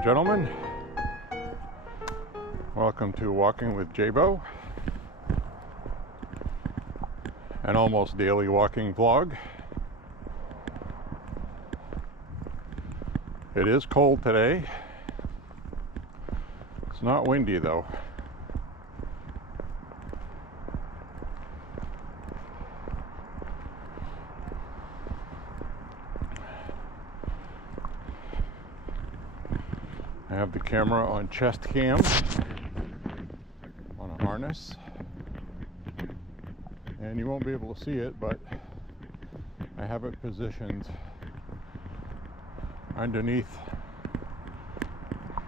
and gentlemen, welcome to Walking with J.Beau, an almost daily walking vlog. It is cold today. It's not windy though. I have the camera on chest cam on a harness, and you won't be able to see it, but I have it positioned underneath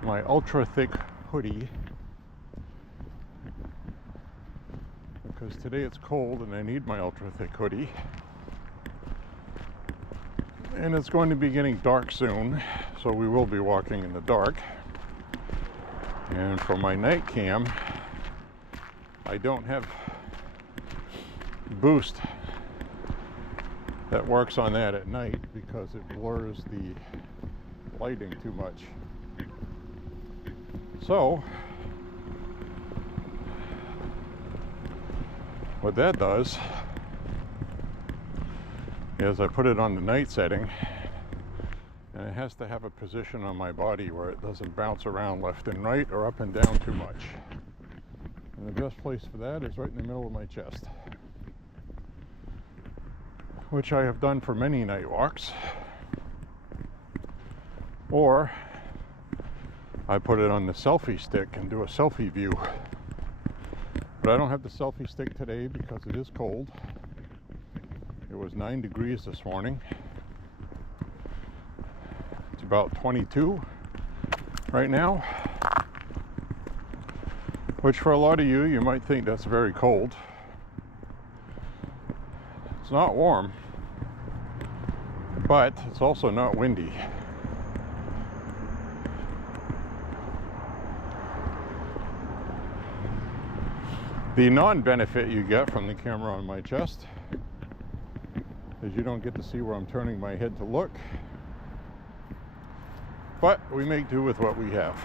my ultra thick hoodie because today it's cold and I need my ultra thick hoodie, and it's going to be getting dark soon, so we will be walking in the dark. And for my night cam, I don't have boost that works on that at night because it blurs the lighting too much. So what that does is I put it on the night setting, and it has to have a position on my body where it doesn't bounce around left and right or up and down too much. And the best place for that is right in the middle of my chest, which I have done for many night walks. Or I put it on the selfie stick and do a selfie view. But I don't have the selfie stick today because it is cold. It was 9 degrees this morning. It's about 22 right now, which for a lot of you might think that's very cold. It's not warm, but it's also not windy. The non-benefit you get from the camera on my chest is you don't get to see where I'm turning my head to look, but we make do with what we have.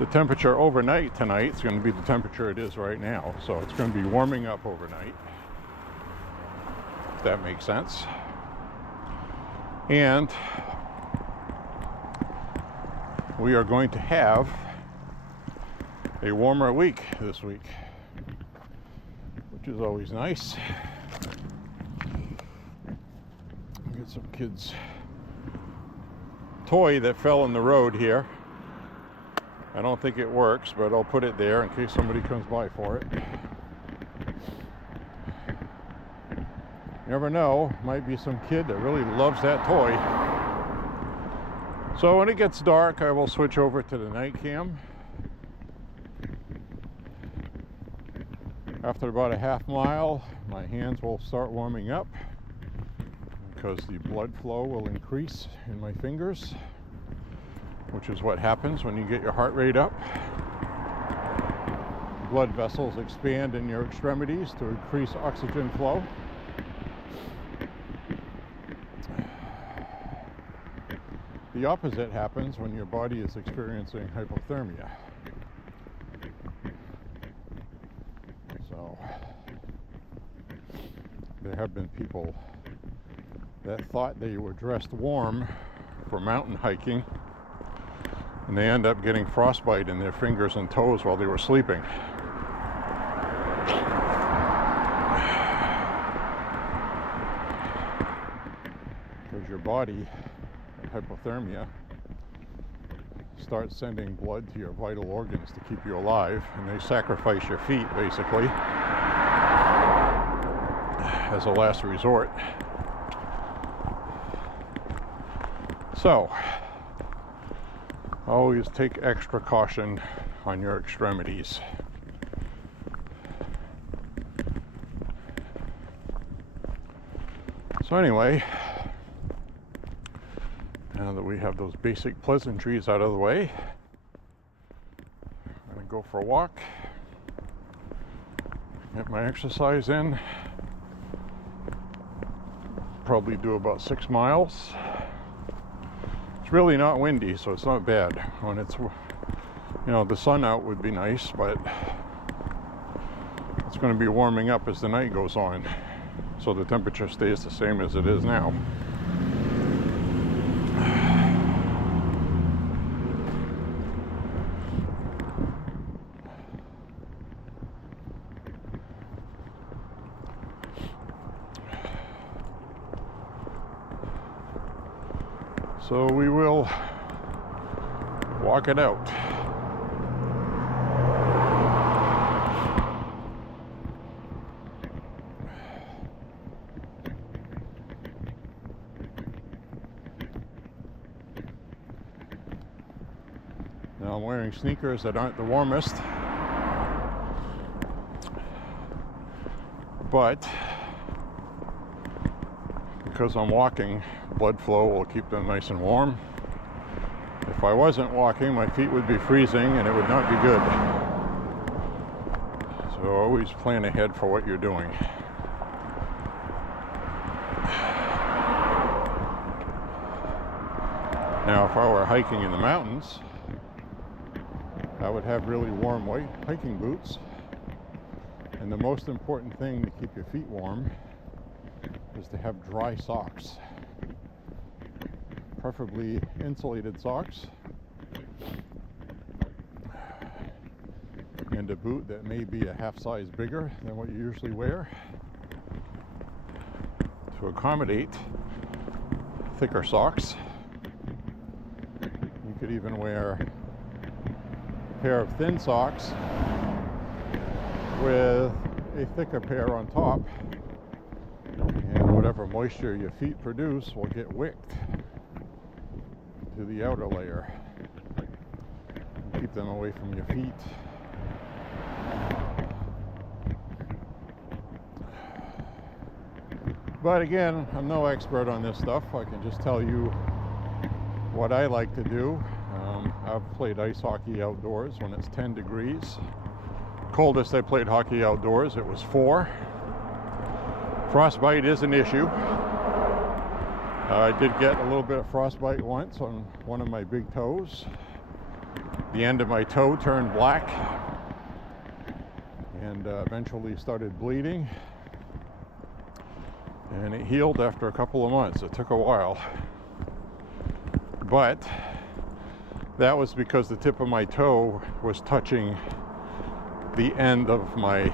The temperature overnight tonight is going to be the temperature it is right now, so it's going to be warming up overnight, if that makes sense. And we are going to have a warmer week this week, which is always nice. Get some kids' toy that fell in the road here. I don't think it works, but I'll put it there in case somebody comes by for it. You never know, might be some kid that really loves that toy. So when it gets dark, I will switch over to the night cam. After about a half mile, my hands will start warming up because the blood flow will increase in my fingers, which is what happens when you get your heart rate up. Blood vessels expand in your extremities to increase oxygen flow. The opposite happens when your body is experiencing hypothermia. So there have been people that thought they were dressed warm for mountain hiking, and they end up getting frostbite in their fingers and toes while they were sleeping. Because your body, hypothermia, starts sending blood to your vital organs to keep you alive, and they sacrifice your feet basically as a last resort. So always take extra caution on your extremities. So anyway, now that we have those basic pleasantries out of the way, I'm going to go for a walk, get my exercise in, probably do about 6 miles. It's really not windy, so it's not bad. When it's, you know, the sun out would be nice, but it's going to be warming up as the night goes on, so the temperature stays the same as it is now. So we will walk it out. Now I'm wearing sneakers that aren't the warmest, but because I'm walking, blood flow will keep them nice and warm. If I wasn't walking, my feet would be freezing and it would not be good. So always plan ahead for what you're doing. Now, if I were hiking in the mountains, I would have really warm white hiking boots. And the most important thing to keep your feet warm is to have dry socks. Preferably insulated socks. And a boot that may be a half size bigger than what you usually wear to accommodate thicker socks. You could even wear a pair of thin socks with a thicker pair on top, and whatever moisture your feet produce will get wicked to the outer layer. Keep them away from your feet. But again, I'm no expert on this stuff. I can just tell you what I like to do. I've played ice hockey outdoors when it's 10 degrees. Coldest I played hockey outdoors, it was 4. Frostbite is an issue. I did get a little bit of frostbite once on one of my big toes. The end of my toe turned black and eventually started bleeding. And it healed after a couple of months. It took a while. But that was because the tip of my toe was touching the end of my,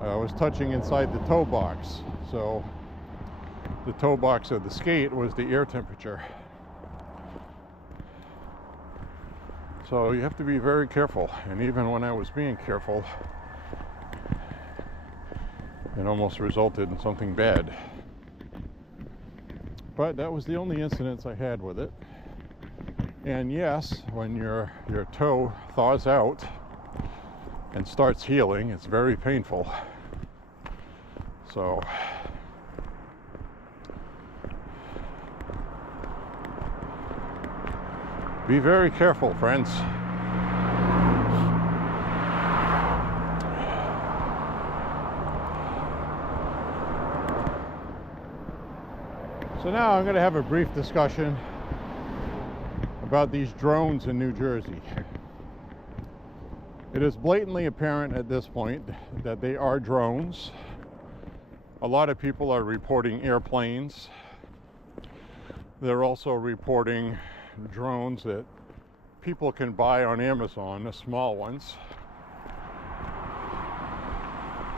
was touching inside the toe box. So the toe box of the skate was the air temperature. So you have to be very careful. And even when I was being careful, it almost resulted in something bad. But that was the only incidents I had with it. And yes, when your toe thaws out and starts healing, it's very painful. So be very careful, friends. So now I'm going to have a brief discussion about these drones in New Jersey. It is blatantly apparent at this point that they are drones. A lot of people are reporting airplanes. They're also reporting drones that people can buy on Amazon, the small ones.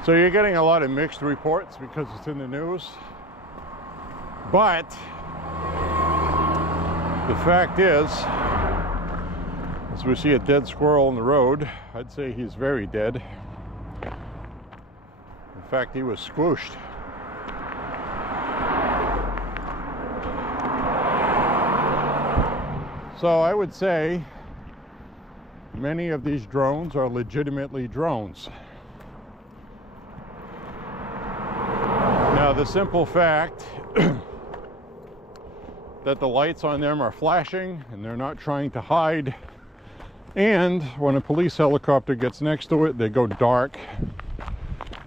So you're getting a lot of mixed reports because it's in the news. But the fact is, as we see a dead squirrel in the road, I'd say he's very dead. In fact, he was squished. So I would say many of these drones are legitimately drones. Now, the simple fact that the lights on them are flashing and they're not trying to hide, and when a police helicopter gets next to it, they go dark,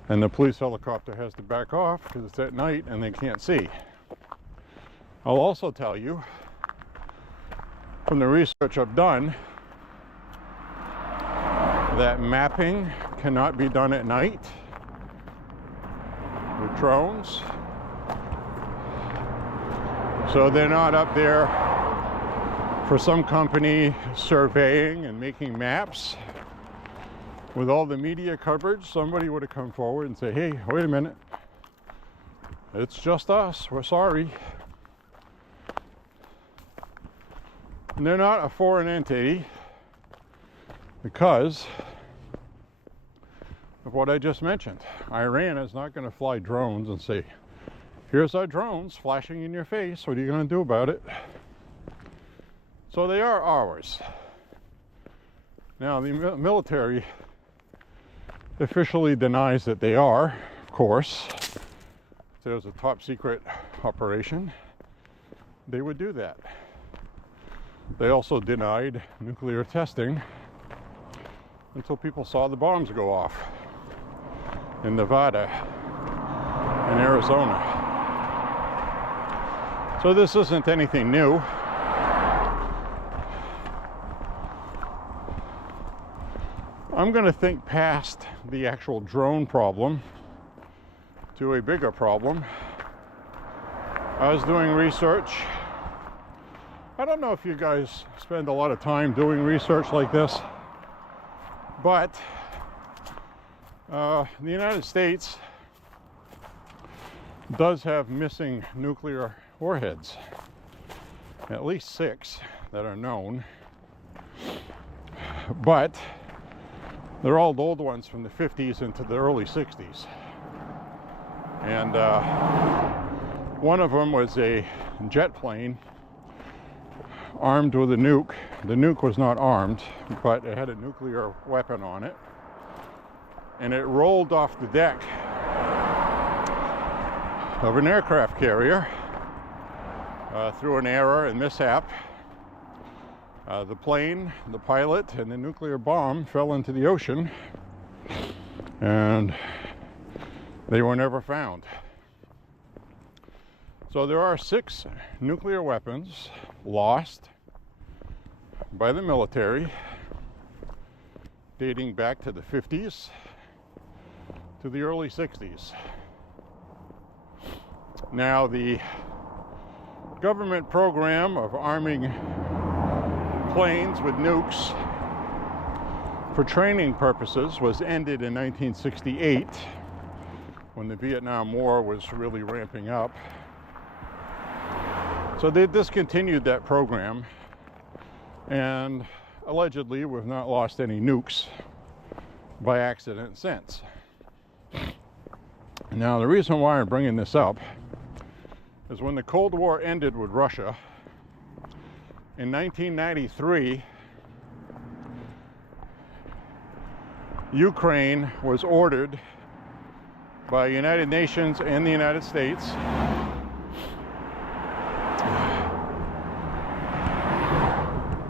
and the police helicopter has to back off because it's at night and they can't see. I'll also tell you, from the research I've done, that mapping cannot be done at night with drones. So they're not up there for some company surveying and making maps. With all the media coverage, somebody would have come forward and say, hey, wait a minute, it's just us, we're sorry. And they're not a foreign entity because of what I just mentioned. Iran is not going to fly drones and say, here's our drones flashing in your face, what are you going to do about it? So they are ours. Now the military officially denies that they are, of course. If there's a top secret operation, they would do that. They also denied nuclear testing until people saw the bombs go off in Nevada and Arizona. So this isn't anything new. I'm going to think past the actual drone problem to a bigger problem. I was doing research. I don't know if you guys spend a lot of time doing research like this, but the United States does have missing nuclear warheads, at least 6 that are known, but they're all old ones from the 50s into the early 60s. And one of them was a jet plane armed with a nuke. The nuke was not armed, but it had a nuclear weapon on it. And it rolled off the deck of an aircraft carrier through an error and mishap. The plane, the pilot, and the nuclear bomb fell into the ocean, and they were never found. So there are 6 nuclear weapons lost by the military, dating back to the 50s to the early 60s. Now, the government program of arming planes with nukes for training purposes was ended in 1968, when the Vietnam War was really ramping up. So they discontinued that program, and allegedly we've not lost any nukes by accident since. Now, the reason why I'm bringing this up is when the Cold War ended with Russia in 1993, Ukraine was ordered by United Nations and the United States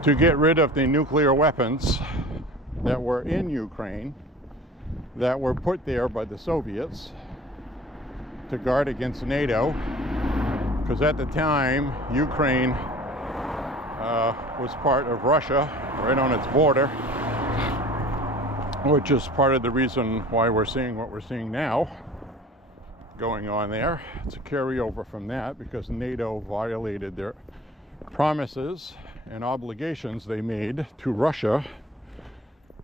to get rid of the nuclear weapons that were in Ukraine, that were put there by the Soviets to guard against NATO, because at the time Ukraine was part of Russia, right on its border, which is part of the reason why we're seeing what we're seeing now going on there. It's a carryover from that, because NATO violated their promises and obligations they made to Russia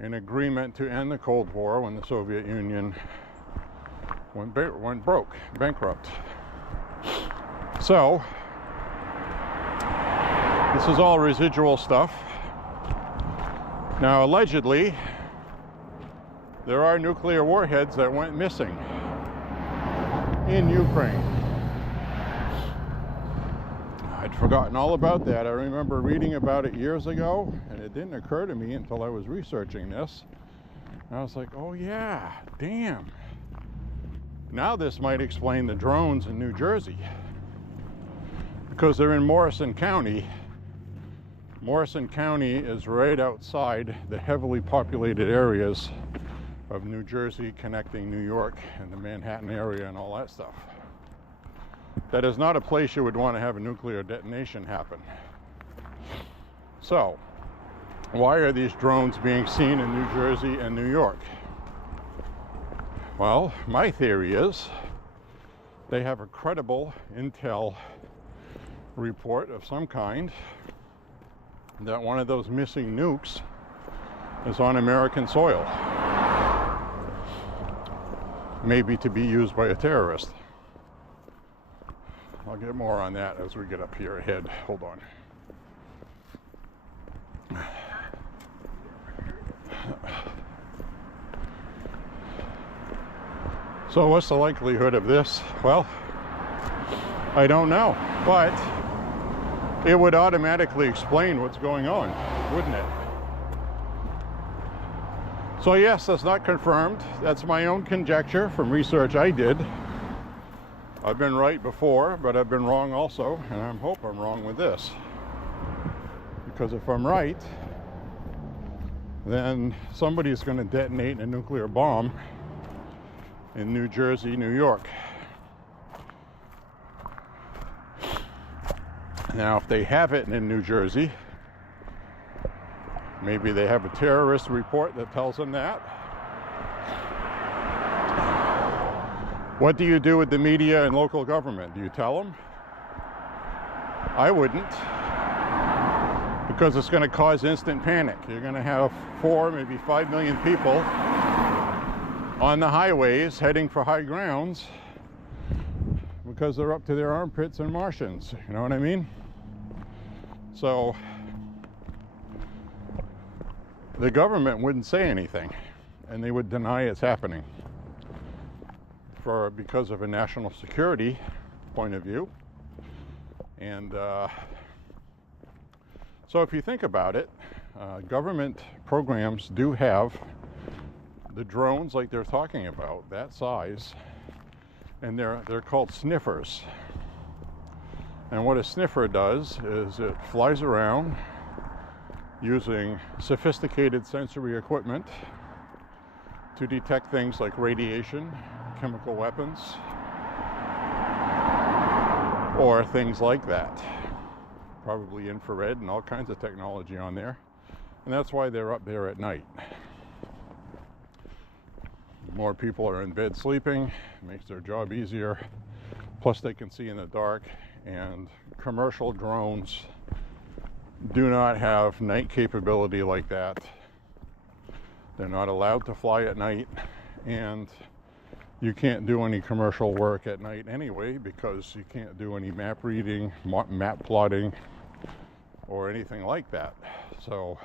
in agreement to end the Cold War when the Soviet Union went bankrupt. So this is all residual stuff. Now, allegedly, there are nuclear warheads that went missing in Ukraine. I'd forgotten all about that. I remember reading about it years ago, and it didn't occur to me until I was researching this. And I was like, oh yeah, damn. Now this might explain the drones in New Jersey, because they're in Morrison County. Morrison County is right outside the heavily populated areas of New Jersey connecting New York and the Manhattan area and all that stuff. That is not a place you would want to have a nuclear detonation happen. So, why are these drones being seen in New Jersey and New York? Well, my theory is they have a credible intel report of some kind that one of those missing nukes is on American soil, maybe to be used by a terrorist. I'll get more on that as we get up here ahead. Hold on. So what's the likelihood of this? Well, I don't know, but it would automatically explain what's going on, wouldn't it? So yes, that's not confirmed. That's my own conjecture from research I did. I've been right before, but I've been wrong also, and I hope I'm wrong with this. Because if I'm right, then somebody's going to detonate a nuclear bomb in New Jersey, New York. Now, if they have it in New Jersey, maybe they have a terrorist report that tells them that. What do you do with the media and local government? Do you tell them? I wouldn't, because it's going to cause instant panic. You're going to have 4, maybe 5 million people on the highways heading for high grounds because they're up to their armpits in Martians. You know what I mean? So the government wouldn't say anything, and they would deny it's happening because of a national security point of view. And so if you think about it, government programs do have the drones like they're talking about, that size, and they're called sniffers. And what a sniffer does is it flies around using sophisticated sensory equipment to detect things like radiation, chemical weapons, or things like that. Probably infrared and all kinds of technology on there. And that's why they're up there at night. More people are in bed sleeping, it makes their job easier. Plus they can see in the dark, and commercial drones do not have night capability like that. They're not allowed to fly at night, and you can't do any commercial work at night anyway, because you can't do any map reading, map plotting, or anything like that. So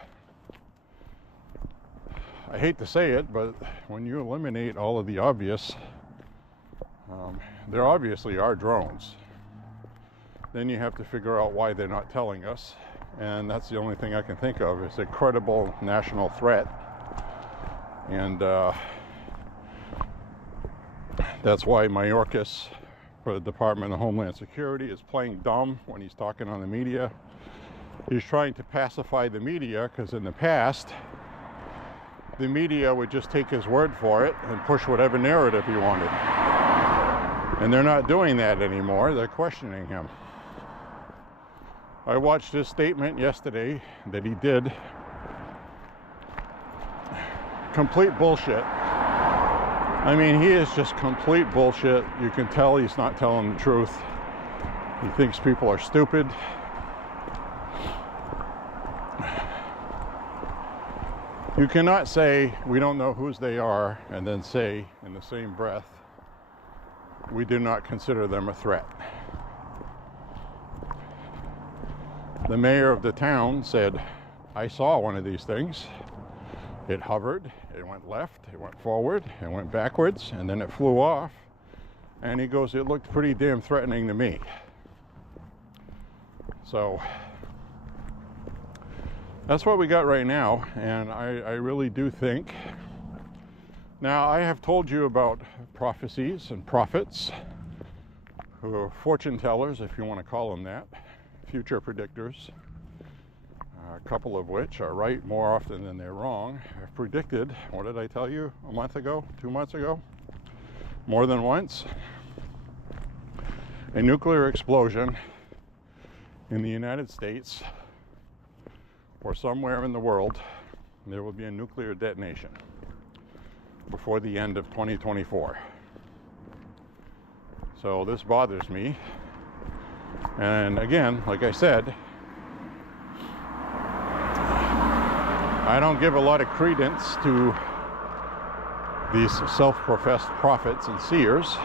I hate to say it, but when you eliminate all of the obvious, there obviously are drones. Then you have to figure out why they're not telling us, and that's the only thing I can think of is a credible national threat. And that's why Mayorkas for the Department of Homeland Security is playing dumb when he's talking on the media. He's trying to pacify the media, because in the past, the media would just take his word for it and push whatever narrative he wanted. And they're not doing that anymore. They're questioning him. I watched his statement yesterday that he did. Complete bullshit. I mean, he is just complete bullshit. You can tell he's not telling the truth. He thinks people are stupid. You cannot say we don't know whose they are and then say in the same breath we do not consider them a threat. The mayor of the town said, I saw one of these things. It hovered, it went left, it went forward, it went backwards, and then it flew off. And he goes, it looked pretty damn threatening to me. So that's what we got right now, and I really do think. Now, I have told you about prophecies and prophets, who are fortune tellers, if you want to call them that, future predictors, a couple of which are right more often than they're wrong. I've predicted, what did I tell you a month ago, 2 months ago? More than once. A nuclear explosion in the United States or somewhere in the world, there will be a nuclear detonation before the end of 2024. So this bothers me. And again, like I said, I don't give a lot of credence to these self-professed prophets and seers.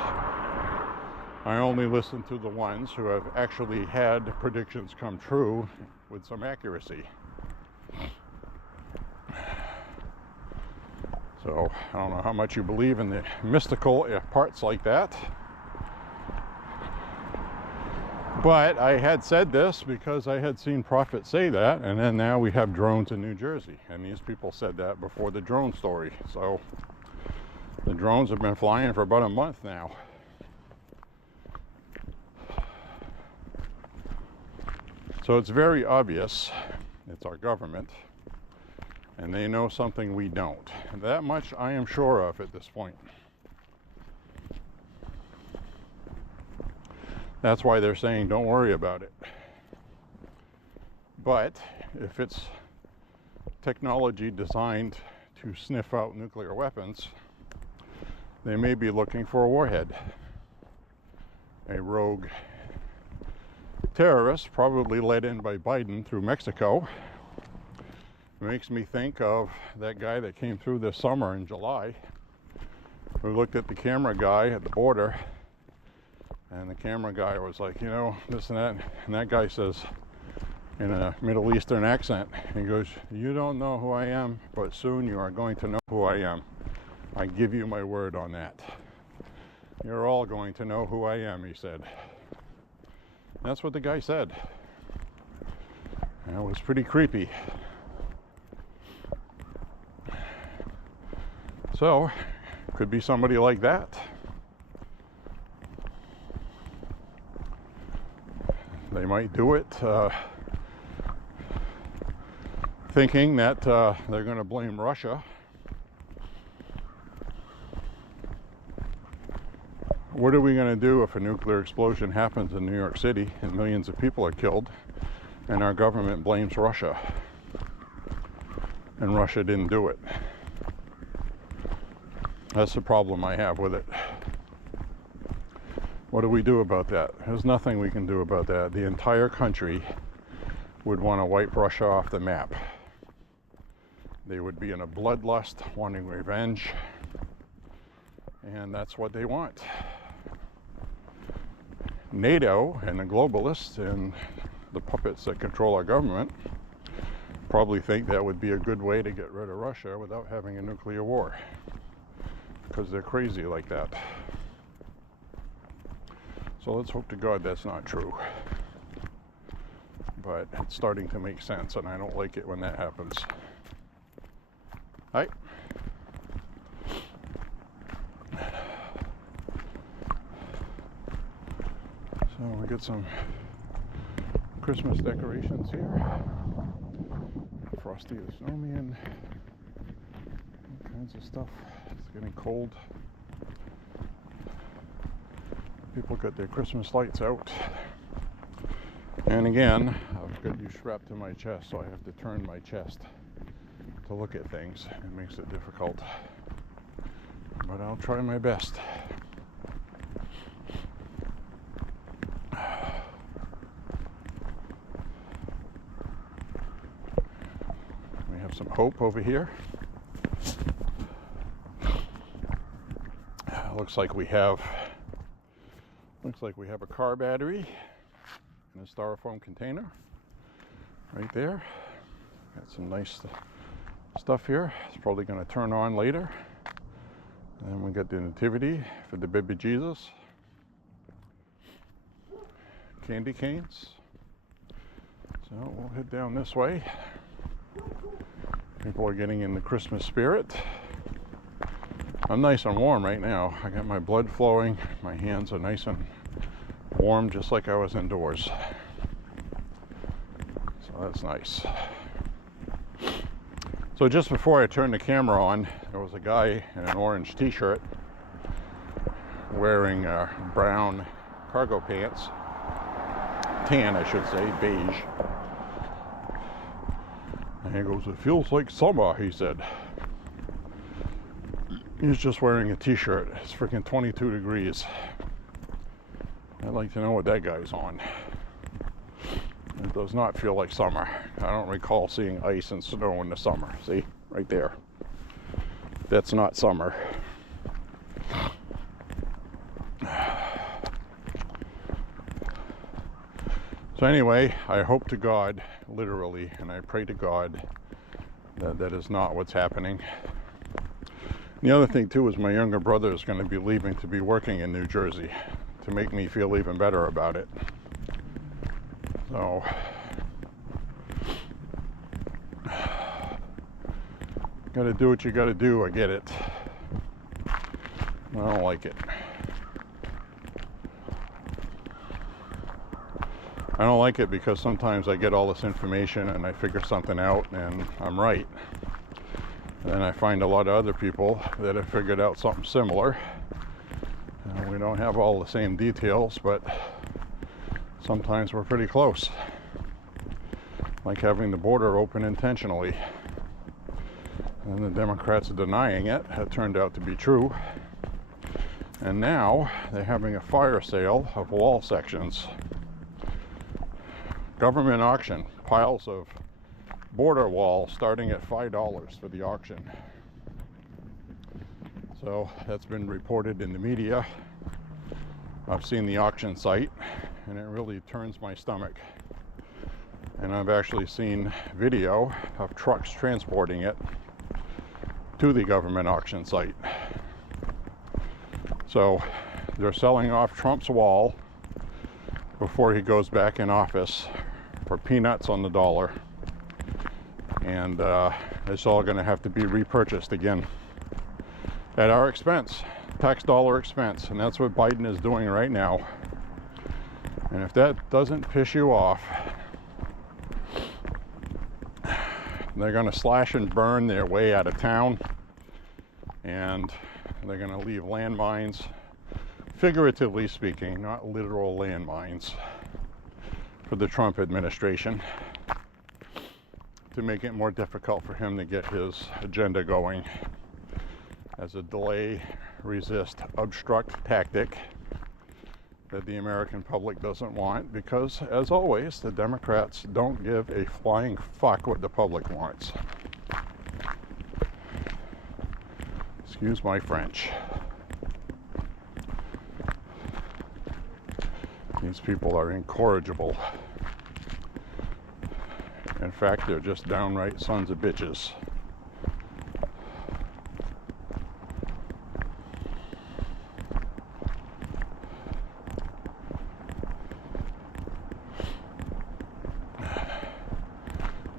I only listen to the ones who have actually had predictions come true with some accuracy. So I don't know how much you believe in the mystical parts like that. But I had said this because I had seen prophets say that, and then now we have drones in New Jersey, and these people said that before the drone story. So the drones have been flying for about a month now. So it's very obvious it's our government, and they know something we don't. And that much I am sure of at this point. That's why they're saying don't worry about it. But if it's technology designed to sniff out nuclear weapons, they may be looking for a warhead. A rogue terrorist, probably led in by Biden through Mexico. It makes me think of that guy that came through this summer in July, who looked at the camera guy at the border, and the camera guy was like, you know, this and that. And that guy says, in a Middle Eastern accent, he goes, you don't know who I am, but soon you are going to know who I am. I give you my word on that. You're all going to know who I am, he said. That's what the guy said. And it was pretty creepy. So, could be somebody like that. They might do it thinking that they're going to blame Russia. What are we going to do if a nuclear explosion happens in New York City and millions of people are killed and our government blames Russia and Russia didn't do it? That's the problem I have with it. What do we do about that? There's nothing we can do about that. The entire country would want to wipe Russia off the map. They would be in a bloodlust, wanting revenge, and that's what they want. NATO and the globalists and the puppets that control our government probably think that would be a good way to get rid of Russia without having a nuclear war, because they're crazy like that. So let's hope to God that's not true. But it's starting to make sense, and I don't like it when that happens. Hi. So we got some Christmas decorations here. Frosty the Snowman. All kinds of stuff. It's getting cold. People got their Christmas lights out. And again, I've got you strapped to my chest, so I have to turn my chest to look at things. It makes it difficult. But I'll try my best. We have some hope over here. Looks like we have a car battery in a styrofoam container right there. Got some nice stuff here. It's probably going to turn on later. And we got the nativity for the baby Jesus. Candy canes. So we'll head down this way. People are getting in the Christmas spirit. I'm nice and warm right now. I got my blood flowing. My hands are nice and warm, just like I was indoors. So that's nice. So just before I turned the camera on, there was a guy in an orange t-shirt wearing brown cargo pants, tan I should say, beige. And he goes, "It feels like summer," he said. He's just wearing a t-shirt. It's freaking 22 degrees. I'd like to know what that guy's on. It does not feel like summer. I don't recall seeing ice and snow in the summer. See? Right there. That's not summer. So anyway, I hope to God, literally, and I pray to God that that is not what's happening. The other thing too is my younger brother is going to be leaving to be working in New Jersey to make me feel even better about it. So gotta do what you gotta do. I get it. I don't like it. I don't like it because sometimes I get all this information and I figure something out and I'm right. And then I find a lot of other people that have figured out something similar. We don't have all the same details, but sometimes we're pretty close. Like having the border open intentionally. And the Democrats are denying it. It turned out to be true. And now they're having a fire sale of wall sections. Government auction, piles of border wall starting at $5 for the auction. So that's been reported in the media. I've seen the auction site and it really turns my stomach. And I've actually seen video of trucks transporting it to the government auction site. So they're selling off Trump's wall before he goes back in office for peanuts on the dollar. And it's all going to have to be repurchased again at our expense, tax dollar expense. And that's what Biden is doing right now. And if that doesn't piss you off, they're going to slash and burn their way out of town. And they're going to leave landmines, figuratively speaking, not literal landmines, for the Trump administration to make it more difficult for him to get his agenda going as a delay, resist, obstruct tactic that the American public doesn't want, because, as always, the Democrats don't give a flying fuck what the public wants. Excuse my French. These people are incorrigible. In fact, they're just downright sons of bitches.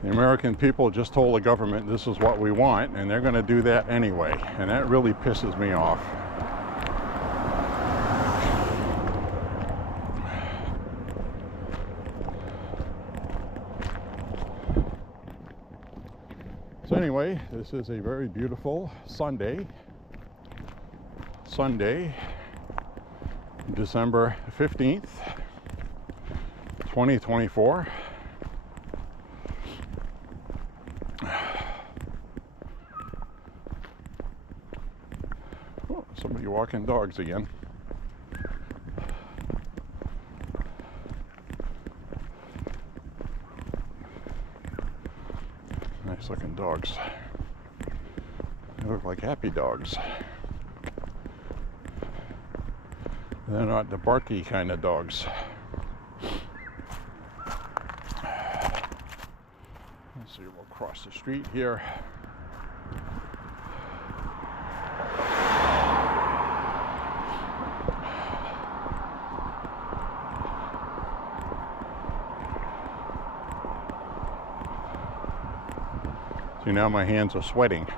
The American people just told the government this is what we want, and they're going to do that anyway, and that really pisses me off. So anyway, this is a very beautiful Sunday, December 15th, 2024. Oh, somebody walking dogs again. Nice looking dogs. They look like happy dogs. They're not the barky kind of dogs. Let's see, we'll cross the street here. See, now my hands are sweating.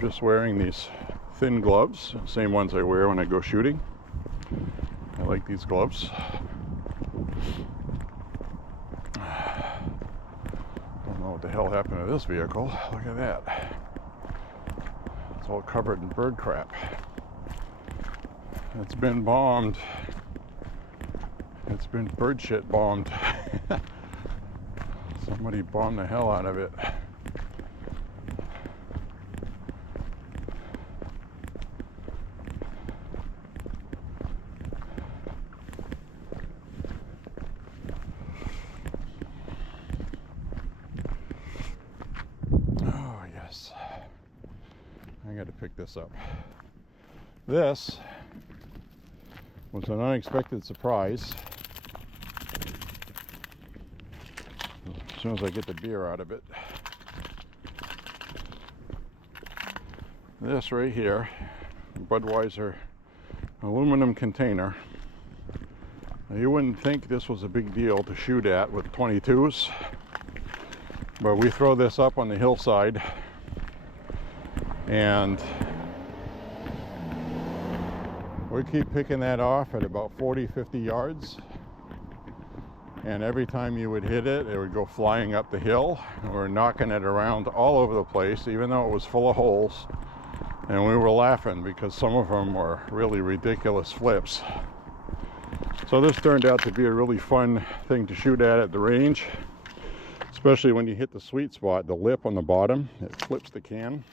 I'm just wearing these thin gloves, same ones I wear when I go shooting. I like these gloves. Don't know what the hell happened to this vehicle. Look at that. It's all covered in bird crap. It's been bombed. It's been bird shit bombed. Somebody bombed the hell out of it. Oh, yes. I got to pick this up. This was an unexpected surprise. As soon as I get the beer out of it. This right here, Budweiser aluminum container. Now, you wouldn't think this was a big deal to shoot at with 22s, but we throw this up on the hillside and we keep picking that off at about 40-50 yards. And every time you would hit it, it would go flying up the hill. And we were knocking it around all over the place, even though it was full of holes. And we were laughing because some of them were really ridiculous flips. So this turned out to be a really fun thing to shoot at the range, especially when you hit the sweet spot, the lip on the bottom. It flips the can.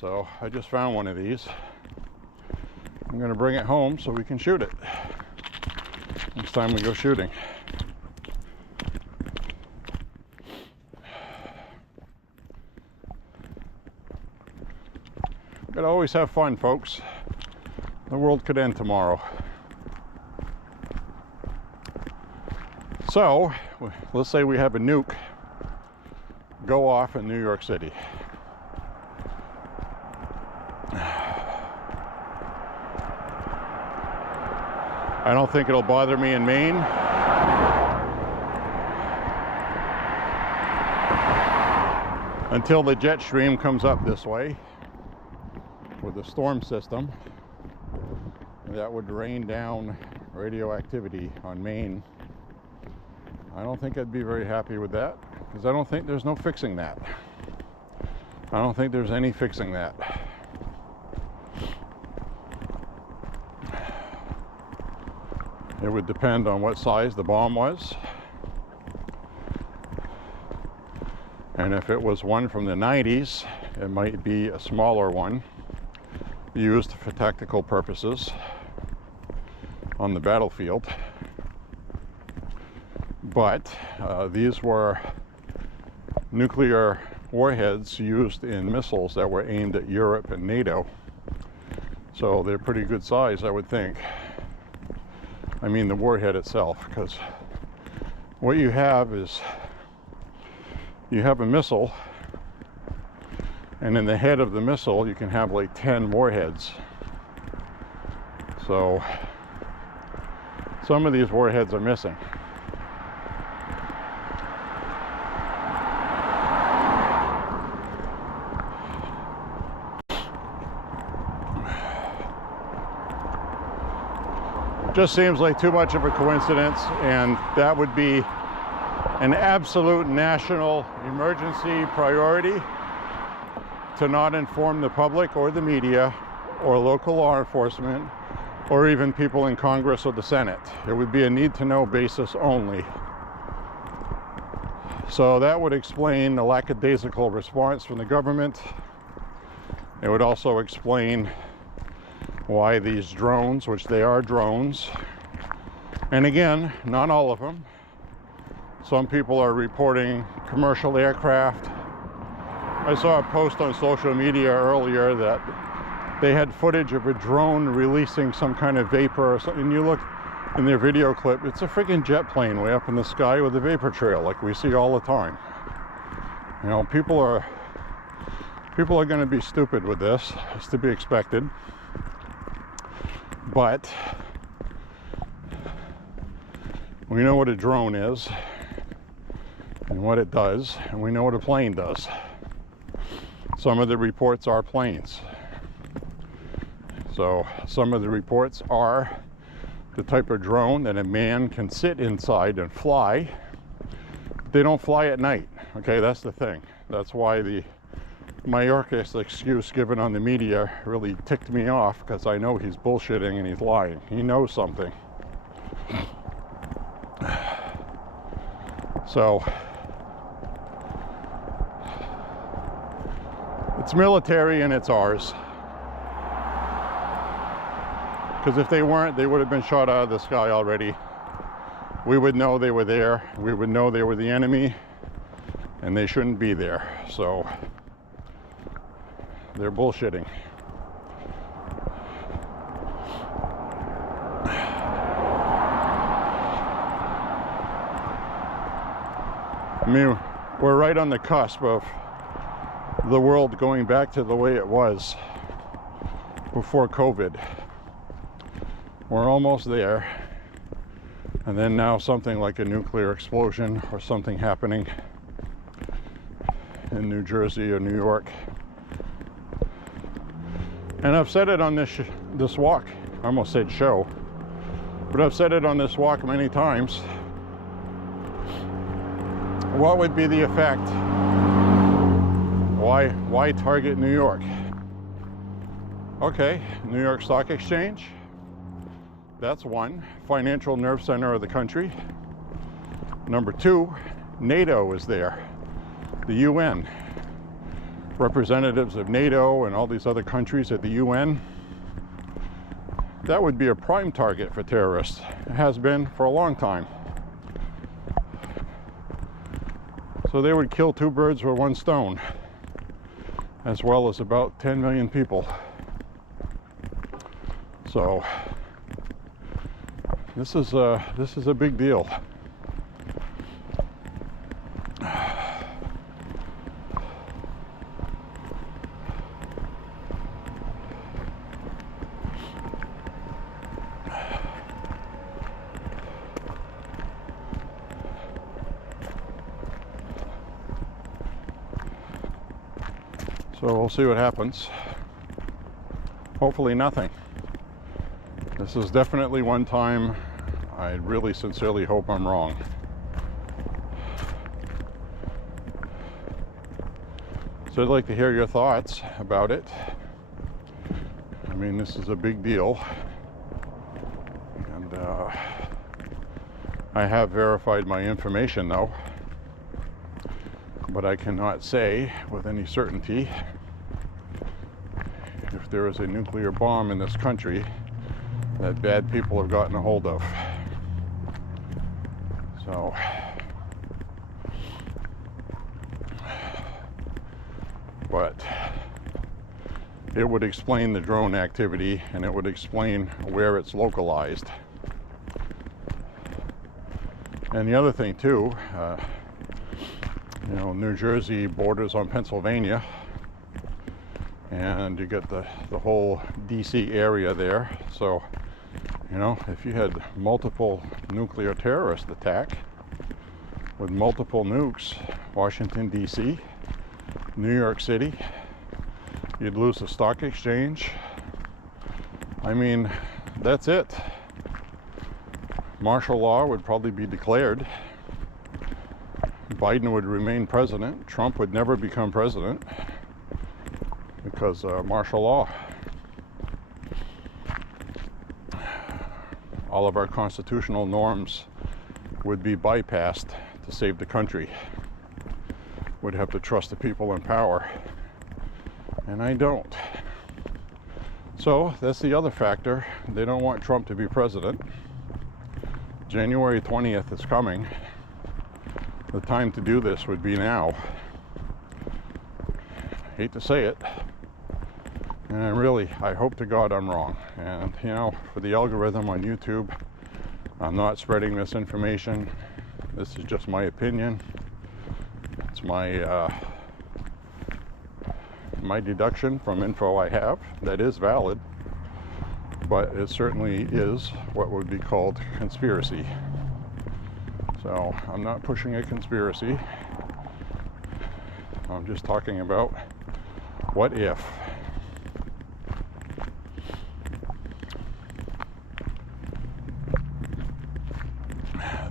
So I just found one of these. I'm going to bring it home so we can shoot it next time we go shooting. Gotta always have fun, folks. The world could end tomorrow. So, let's say we have a nuke go off in New York City. I don't think it'll bother me in Maine. Until the jet stream comes up this way with the storm system. That would rain down radioactivity on Maine. I don't think I'd be very happy with that, because I don't think there's no fixing that. I don't think there's any fixing that. It would depend on what size the bomb was. And if it was one from the 90s, it might be a smaller one used for tactical purposes on the battlefield. But these were nuclear warheads used in missiles that were aimed at Europe and NATO. So they're pretty good size, I would think. I mean the warhead itself, because what you have is you have a missile, and in the head of the missile you can have like 10 warheads. So some of these warheads are missing. Just seems like too much of a coincidence, and that would be an absolute national emergency priority to not inform the public or the media or local law enforcement or even people in Congress or the Senate. It would be a need-to-know basis only. So that would explain the lackadaisical response from the government. It would also explain why these drones, which they are drones, and again, not all of them. Some people are reporting commercial aircraft. I saw a post on social media earlier that they had footage of a drone releasing some kind of vapor or something. And you look in their video clip, it's a freaking jet plane way up in the sky with a vapor trail like we see all the time. You know, people are going to be stupid with this. It's to be expected. But we know what a drone is, and what it does, and we know what a plane does. Some of the reports are planes. So some of the reports are the type of drone that a man can sit inside and fly. They don't fly at night. Okay, that's the thing. That's why the Mayorkas excuse given on the media really ticked me off, because I know he's bullshitting and he's lying. He knows something. So it's military and it's ours. Because if they weren't, they would have been shot out of the sky already. We would know they were there. We would know they were the enemy, and they shouldn't be there. So they're bullshitting. I mean, we're right on the cusp of the world going back to the way it was before COVID. We're almost there. And then now something like a nuclear explosion or something happening in New Jersey or New York. And I've said it on this walk. I almost said show. But I've said it on this walk many times. What would be the effect? Why target New York? Okay, New York Stock Exchange. That's one. Financial nerve center of the country. Number two, NATO is there. The UN. Representatives of NATO and all these other countries at the UN. That would be a prime target for terrorists. It has been for a long time. So they would kill two birds with one stone, as well as about 10 million people. So this is a big deal. So we'll see what happens. Hopefully nothing. This is definitely one time I really sincerely hope I'm wrong. So I'd like to hear your thoughts about it. I mean, this is a big deal. And I have verified my information though. But I cannot say with any certainty if there is a nuclear bomb in this country that bad people have gotten a hold of. So, but it would explain the drone activity, and it would explain where it's localized. And the other thing too, you know, New Jersey borders on Pennsylvania, and you get the whole DC area there. So, you know, if you had multiple nuclear terrorist attack with multiple nukes, Washington DC, New York City, you'd lose the stock exchange. I mean, that's it. Martial law would probably be declared. Biden would remain president. Trump would never become president because martial law. All of our constitutional norms would be bypassed to save the country. We'd have to trust the people in power. And I don't. So that's the other factor. They don't want Trump to be president. January 20th is coming. The time to do this would be now. Hate to say it. And I hope to God I'm wrong. And you know, for the algorithm on YouTube, I'm not spreading misinformation. This is just my opinion. It's my my deduction from info I have that is valid, but it certainly is what would be called conspiracy. So I'm not pushing a conspiracy. I'm just talking about what if.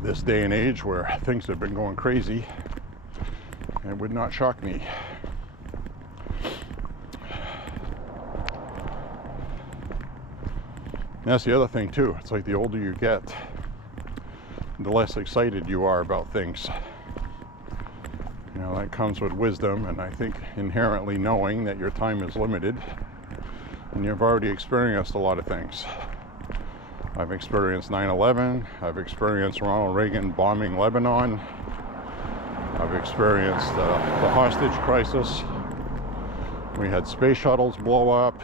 This day and age where things have been going crazy, it would not shock me. And that's the other thing too. It's like the older you get, the less excited you are about things. You know, that comes with wisdom, and I think inherently knowing that your time is limited and you've already experienced a lot of things. I've experienced 9/11, I've experienced Ronald Reagan bombing Lebanon, I've experienced the hostage crisis, we had space shuttles blow up,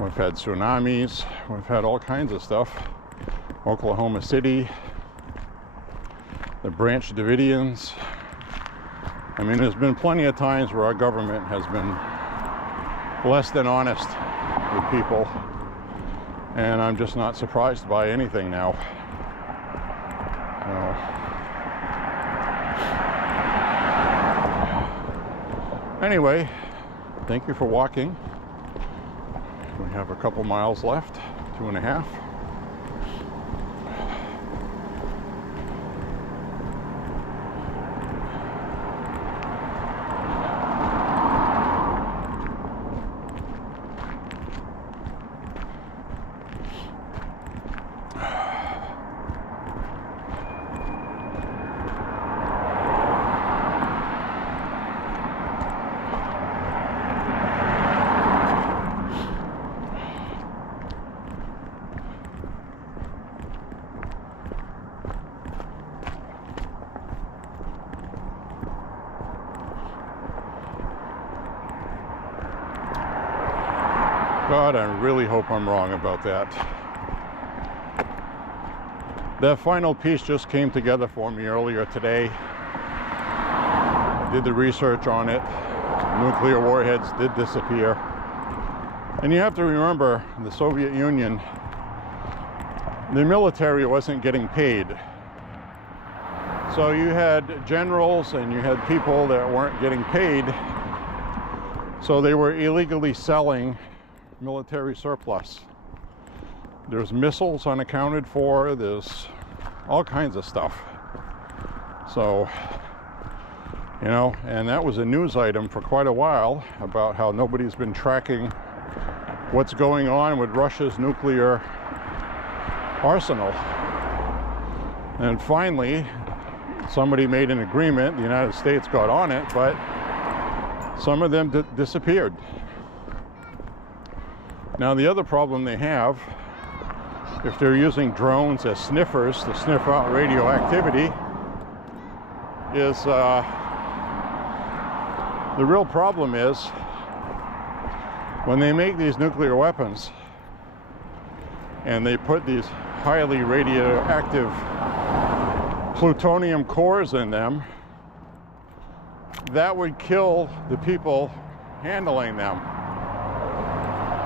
we've had tsunamis, we've had all kinds of stuff. Oklahoma City, the Branch Davidians. I mean, there's been plenty of times where our government has been less than honest with people, and I'm just not surprised by anything now. Anyway, thank you for walking. We have a couple miles left, 2.5. God, I really hope I'm wrong about that. That final piece just came together for me earlier today. I did the research on it. Nuclear warheads did disappear. And you have to remember, the Soviet Union, the military wasn't getting paid. So you had generals and you had people that weren't getting paid. So they were illegally selling military surplus. There's missiles unaccounted for, there's all kinds of stuff. So, you know, and that was a news item for quite a while about how nobody's been tracking what's going on with Russia's nuclear arsenal. And finally, somebody made an agreement, the United States got on it, but some of them disappeared. Now the other problem they have, if they're using drones as sniffers to sniff out radioactivity, is the real problem is when they make these nuclear weapons and they put these highly radioactive plutonium cores in them, that would kill the people handling them.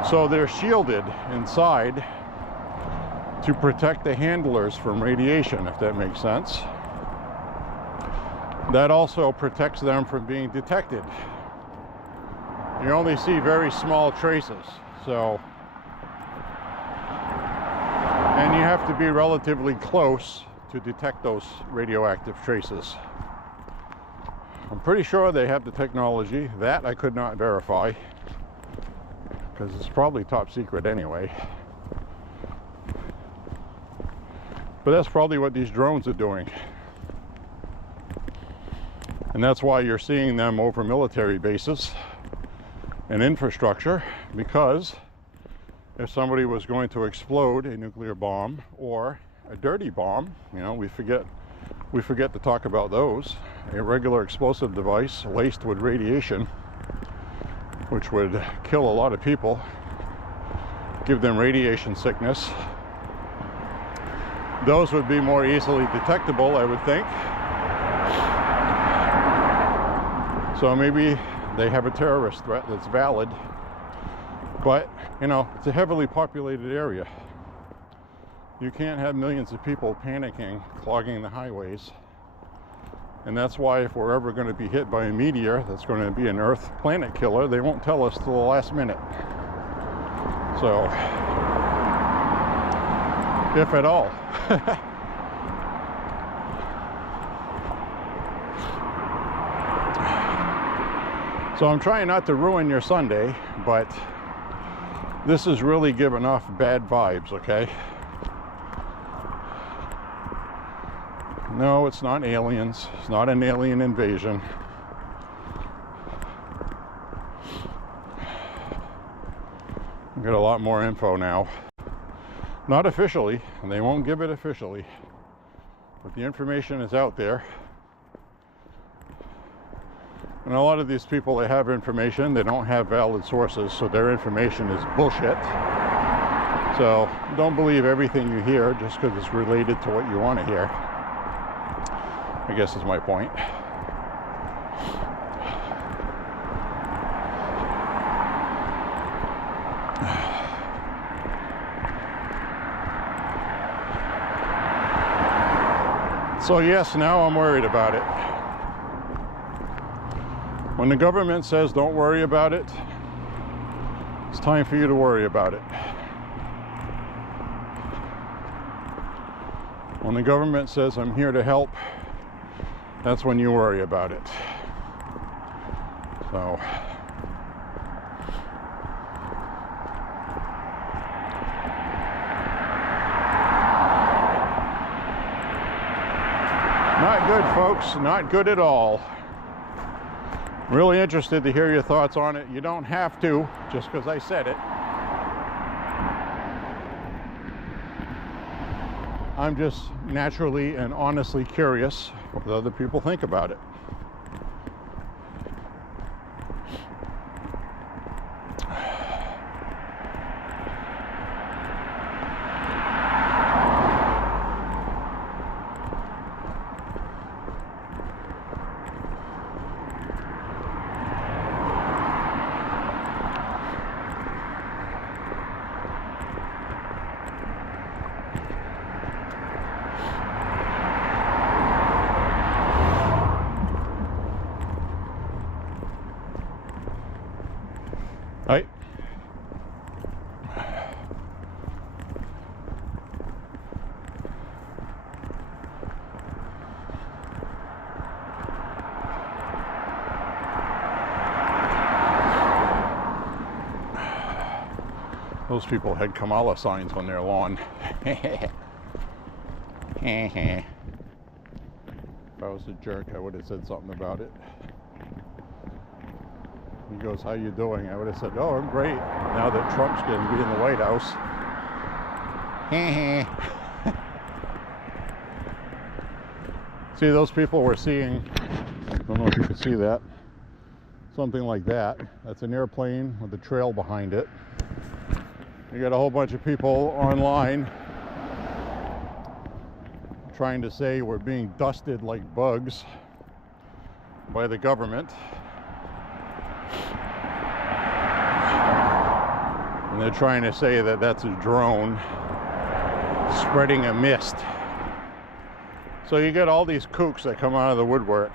So they're shielded inside to protect the handlers from radiation, if that makes sense. That also protects them from being detected. You only see very small traces, so, and you have to be relatively close to detect those radioactive traces. I'm pretty sure they have the technology. That I could not verify, because it's probably top secret anyway. But that's probably what these drones are doing. And that's why you're seeing them over military bases and infrastructure, because if somebody was going to explode a nuclear bomb or a dirty bomb, you know, we forget to talk about those, a regular explosive device laced with radiation, which would kill a lot of people, give them radiation sickness. Those would be more easily detectable, I would think. So maybe they have a terrorist threat that's valid, but, you know, it's a heavily populated area. You can't have millions of people panicking, clogging the highways. And that's why if we're ever going to be hit by a meteor that's going to be an Earth planet killer, they won't tell us till the last minute. So, if at all. So I'm trying not to ruin your Sunday, but this is really giving off bad vibes, okay? No, it's not aliens. It's not an alien invasion. I've got a lot more info now. Not officially, and they won't give it officially, but the information is out there. And a lot of these people, they have information, they don't have valid sources, so their information is bullshit. So don't believe everything you hear just because it's related to what you want to hear, I guess is my point. So yes, now I'm worried about it. When the government says don't worry about it, it's time for you to worry about it. When the government says I'm here to help, that's when you worry about it. So not good, folks, not good at all. Really interested to hear your thoughts on it. You don't have to, just because I said it. I'm just naturally and honestly curious what other people think about it. Right. Those people had Kamala signs on their lawn. If I was a jerk, I would have said something about it. He goes, how you doing? I would have said, oh, I'm great. Now that Trump's going to be in the White House. See, those people were seeing, I don't know if you can see that, something like that. That's an airplane with a trail behind it. You got a whole bunch of people online trying to say we're being dusted like bugs by the government. And they're trying to say that that's a drone spreading a mist. So you get all these kooks that come out of the woodwork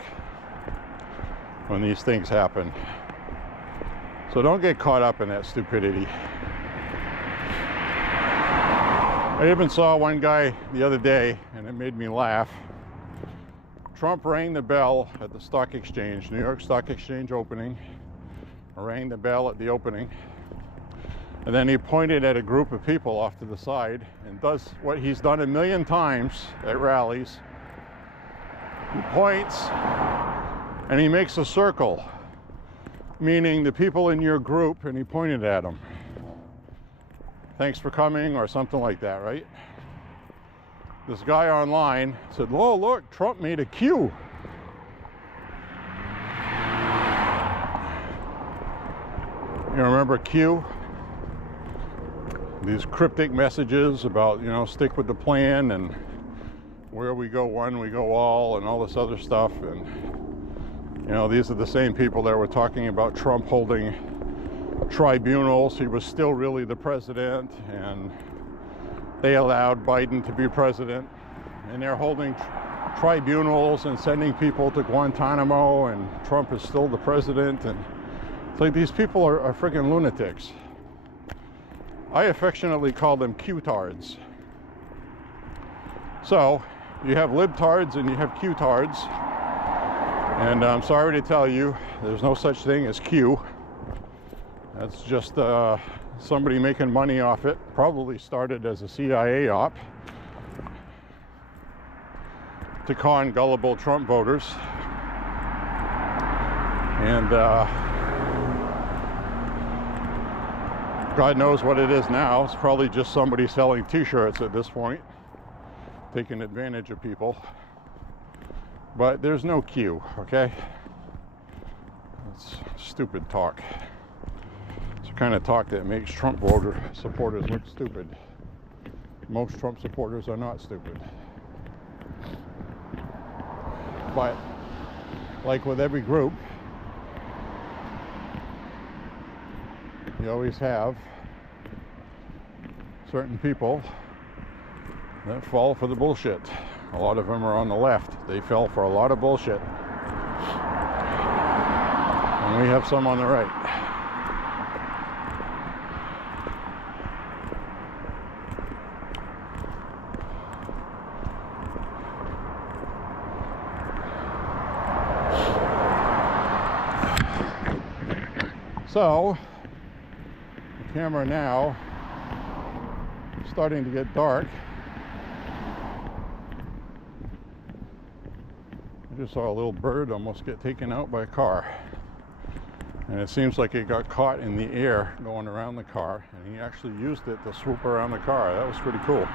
when these things happen. So don't get caught up in that stupidity. I even saw one guy the other day, and it made me laugh. Trump rang the bell at the stock exchange, New York Stock Exchange opening. Rang the bell at the opening. And then he pointed at a group of people off to the side and does what he's done a million times at rallies. He points and he makes a circle, meaning the people in your group, and he pointed at them. Thanks for coming, or something like that, right? This guy online said, oh, look, Trump made a Q. You remember Q? These cryptic messages about, you know, stick with the plan and where we go one, we go all, and all this other stuff. And, you know, these are the same people that were talking about Trump holding tribunals. He was still really the president, and they allowed Biden to be president, and they're holding tribunals and sending people to Guantanamo, and Trump is still the president. And it's like these people are friggin' lunatics. I affectionately call them Q-tards. So you have libtards and you have Q-tards, and I'm sorry to tell you, there's no such thing as Q. That's just somebody making money off it. Probably started as a CIA op to con gullible Trump voters. And God knows what it is now. It's probably just somebody selling t-shirts at this point, taking advantage of people. But there's no Q, okay? It's stupid talk. It's the kind of talk that makes Trump voter supporters look stupid. Most Trump supporters are not stupid. But like with every group, you always have certain people that fall for the bullshit. A lot of them are on the left. They fell for a lot of bullshit. And we have some on the right. So, the camera now is starting to get dark. I just saw a little bird almost get taken out by a car. And it seems like it got caught in the air going around the car, and he actually used it to swoop around the car. That was pretty cool.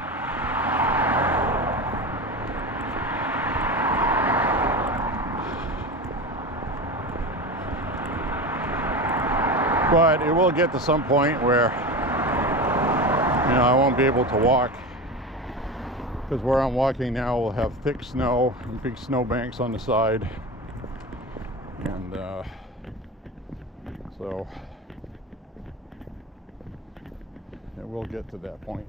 But it will get to some point where, you know, I won't be able to walk, because where I'm walking now will have thick snow and big snow banks on the side, and so it will get to that point.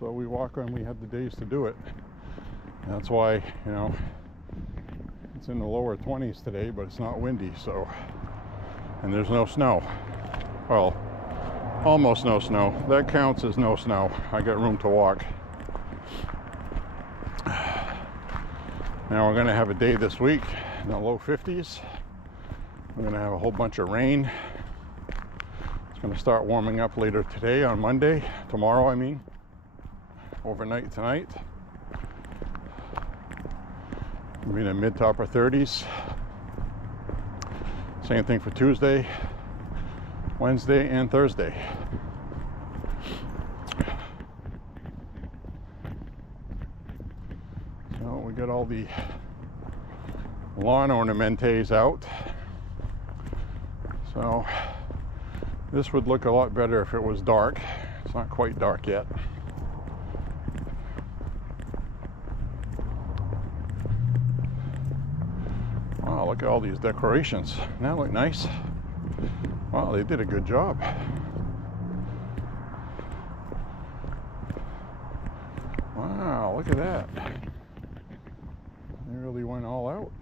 So we walk when we have the days to do it. That's why, you know, it's in the lower 20s today, but it's not windy, so, and there's no snow. Well, almost no snow. That counts as no snow. I got room to walk. Now we're going to have a day this week in the low 50s. We're going to have a whole bunch of rain. It's going to start warming up later today on Monday. Tomorrow, I mean. Overnight tonight. It'll be in the mid to upper 30s. Same thing for Tuesday, Wednesday, and Thursday. So we got all the lawn ornamentes out. So this would look a lot better if it was dark. It's not quite dark yet. Wow, look at all these decorations. Doesn't that look nice? Wow, they did a good job. Wow, look at that. They really went all out.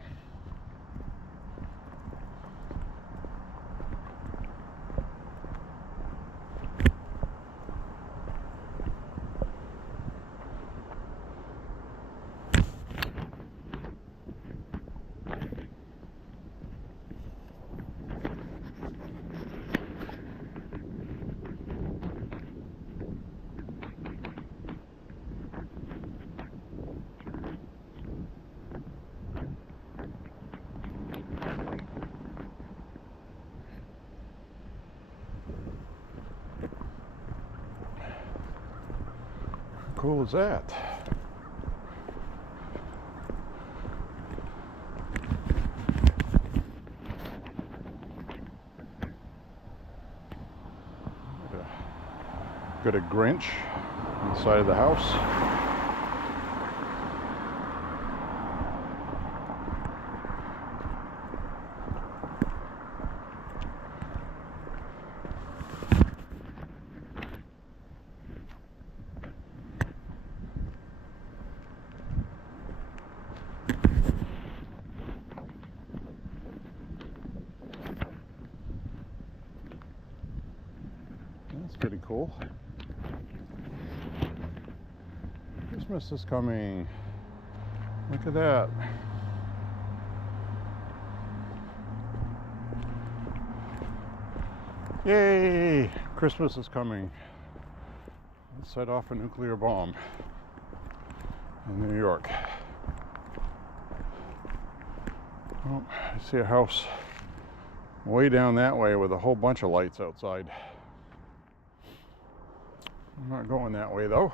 How cool is that? Got a Grinch on the side of the house. That's pretty cool. Christmas is coming. Look at that. Yay! Christmas is coming. Let's set off a nuclear bomb in New York. Oh, I see a house way down that way with a whole bunch of lights outside. I'm not going that way though.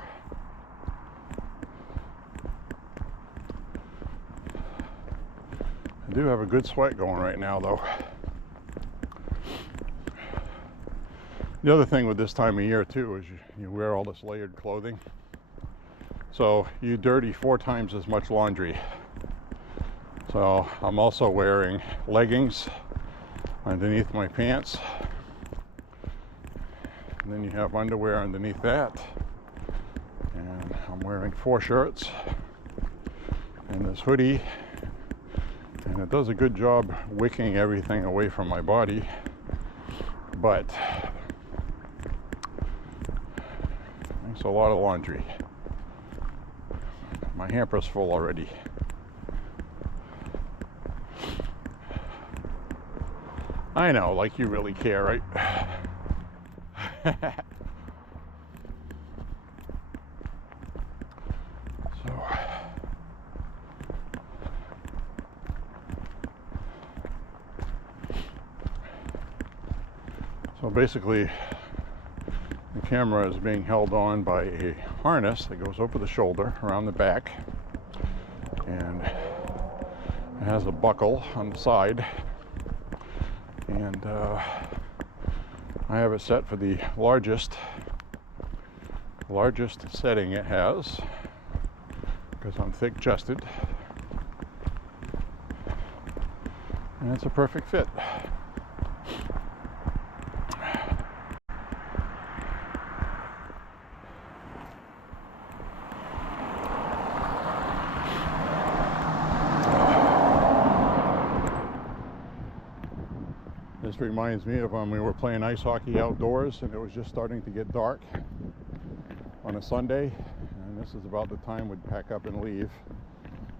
I do have a good sweat going right now though. The other thing with this time of year too is you wear all this layered clothing. So you dirty 4 times as much laundry. So I'm also wearing leggings underneath my pants. And then you have underwear underneath that. And I'm wearing 4 shirts and this hoodie. And it does a good job wicking everything away from my body. But it's a lot of laundry. My hamper's full already. I know, like you really care, right? So basically, the camera is being held on by a harness that goes over the shoulder, around the back, and it has a buckle on the side. And I have it set for the largest setting it has, because I'm thick-chested, and it's a perfect fit. This reminds me of when we were playing ice hockey outdoors and it was just starting to get dark on a Sunday, and this is about the time we'd pack up and leave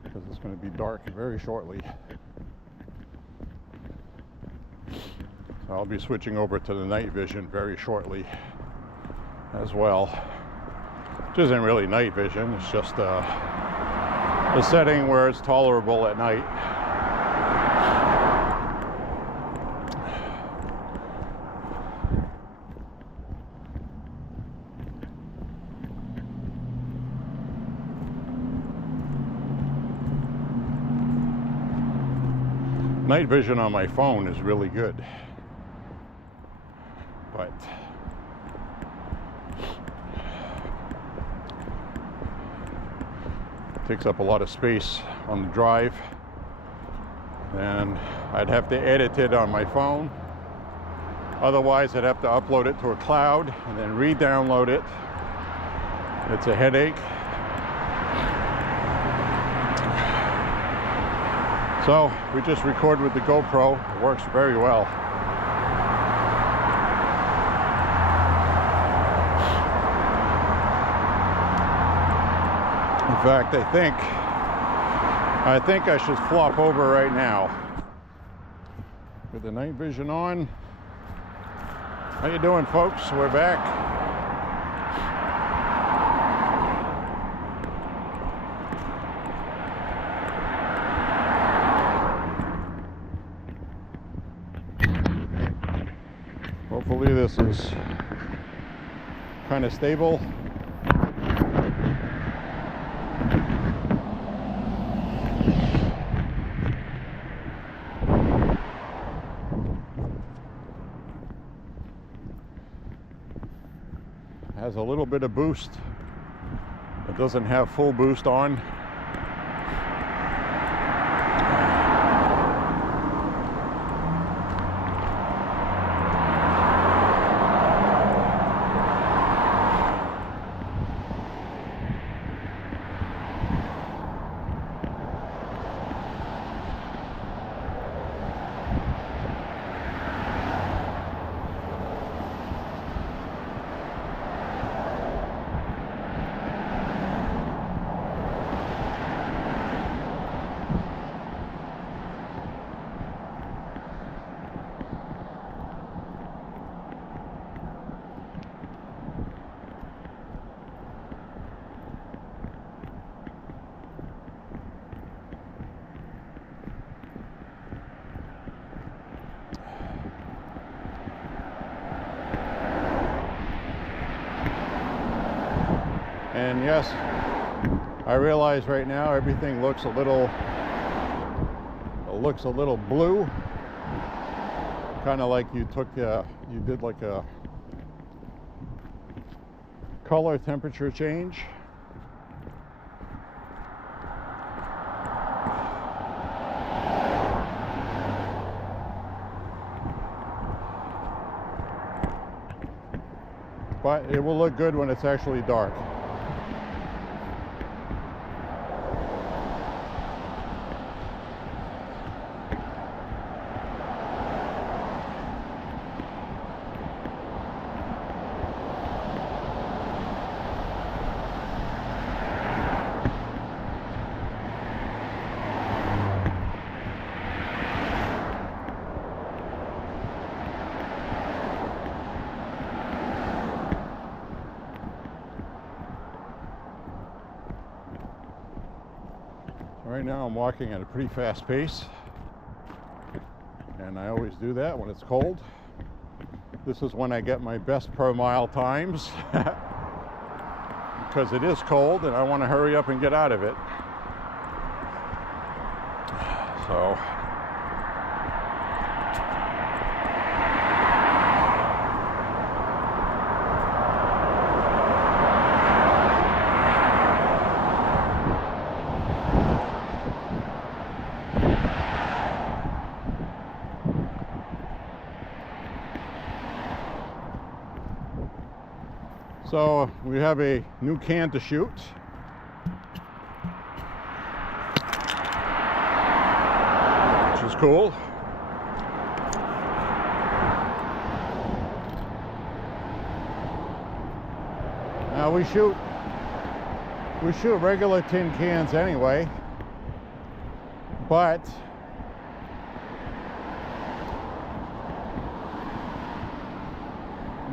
because it's going to be dark very shortly. So I'll be switching over to the night vision very shortly as well, which isn't really night vision, it's just a setting where it's tolerable at night. Night vision on my phone is really good, but it takes up a lot of space on the drive, and I'd have to edit it on my phone. Otherwise, I'd have to upload it to a cloud and then re-download it. It's a headache. So we just record with the GoPro. It works very well. In fact, I think I should flop over right now with the night vision on. How you doing, folks? We're back. Hopefully this is kind of stable. Has a little bit of boost. It doesn't have full boost on. And yes, I realize right now everything looks a little blue, kind of like you did like a color temperature change. But it will look good when it's actually dark. Right now I'm walking at a pretty fast pace, and I always do that when it's cold. This is when I get my best per mile times because it is cold and I want to hurry up and get out of it. So So we have a new can to shoot. Which is cool. Now we shoot regular tin cans anyway, but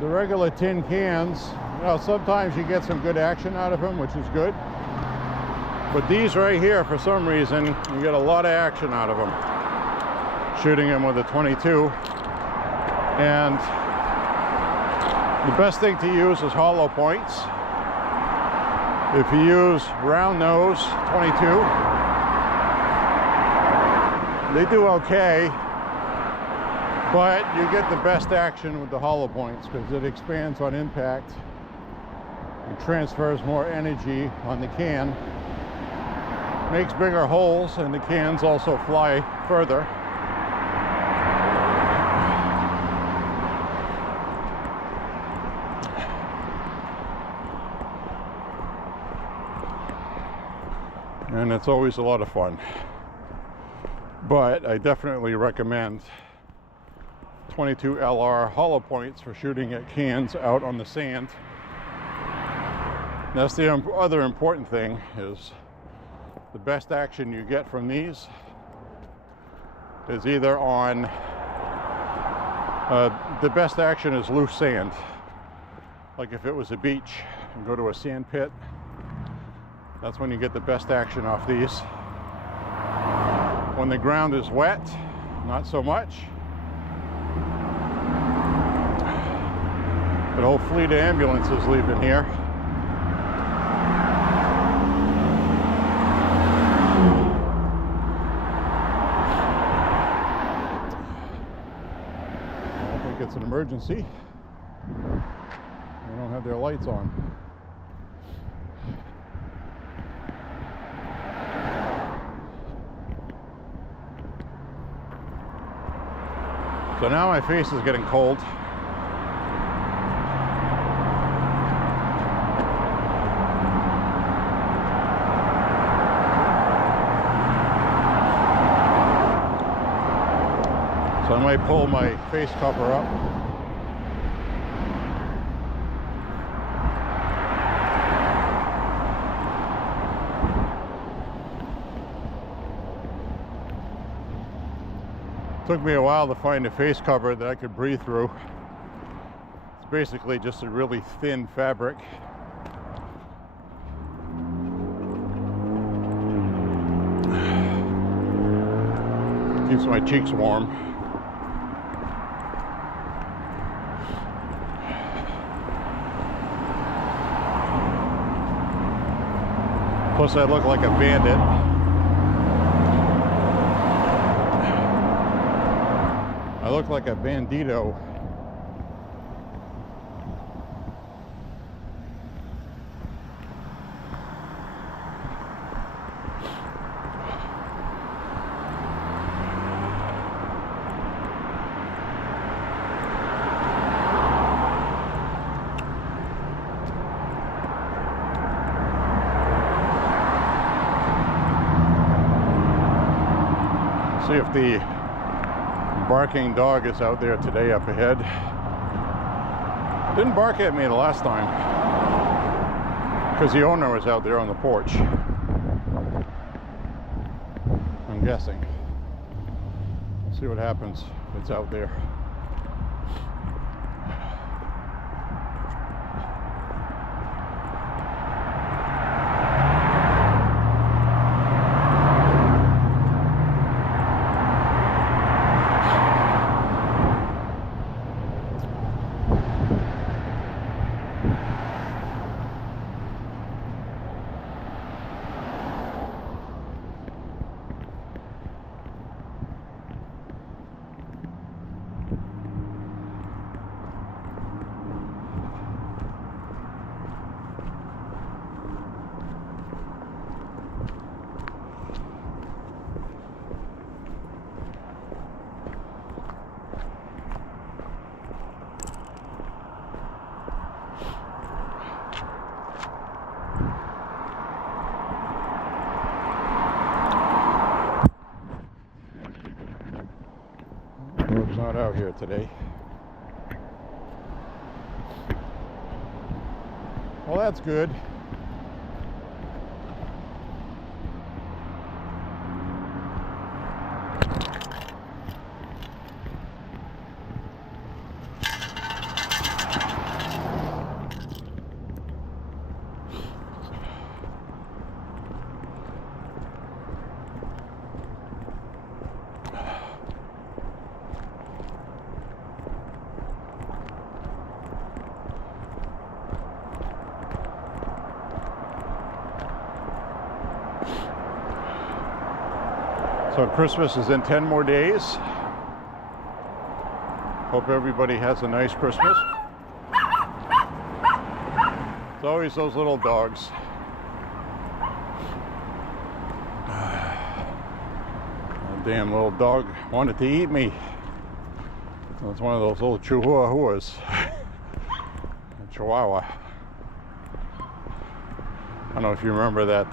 the regular tin cans, you know, sometimes you get some good action out of them, which is good. But these right here, for some reason, you get a lot of action out of them. Shooting them with a 22. And the best thing to use is hollow points. If you use round nose 22, they do okay. But you get the best action with the hollow points because it expands on impact and transfers more energy on the can. Makes bigger holes, and the cans also fly further. And it's always a lot of fun. But I definitely recommend 22 LR hollow points for shooting at cans out on the sand. That's the other important thing, is the best action you get from these is either on the best action is loose sand. Like if it was a beach and go to a sand pit, that's when you get the best action off these. When the ground is wet, not so much. But a whole fleet of ambulances leaving here. I don't think it's an emergency. They don't have their lights on. So now my face is getting cold. So I might pull my face cover up. Took me a while to find a face cover that I could breathe through. It's basically just a really thin fabric. Keeps my cheeks warm. Plus I look like a bandit. I look like a bandito. See if the barking dog is out there today up ahead. Didn't bark at me the last time because the owner was out there on the porch. I'm guessing. We'll see what happens if it's out there. Not out here today. Well, that's good. So Christmas is in 10 more days. Hope everybody has a nice Christmas. It's always those little dogs. That damn little dog wanted to eat me. It's one of those little chihuahuas. A chihuahua. I don't know if you remember that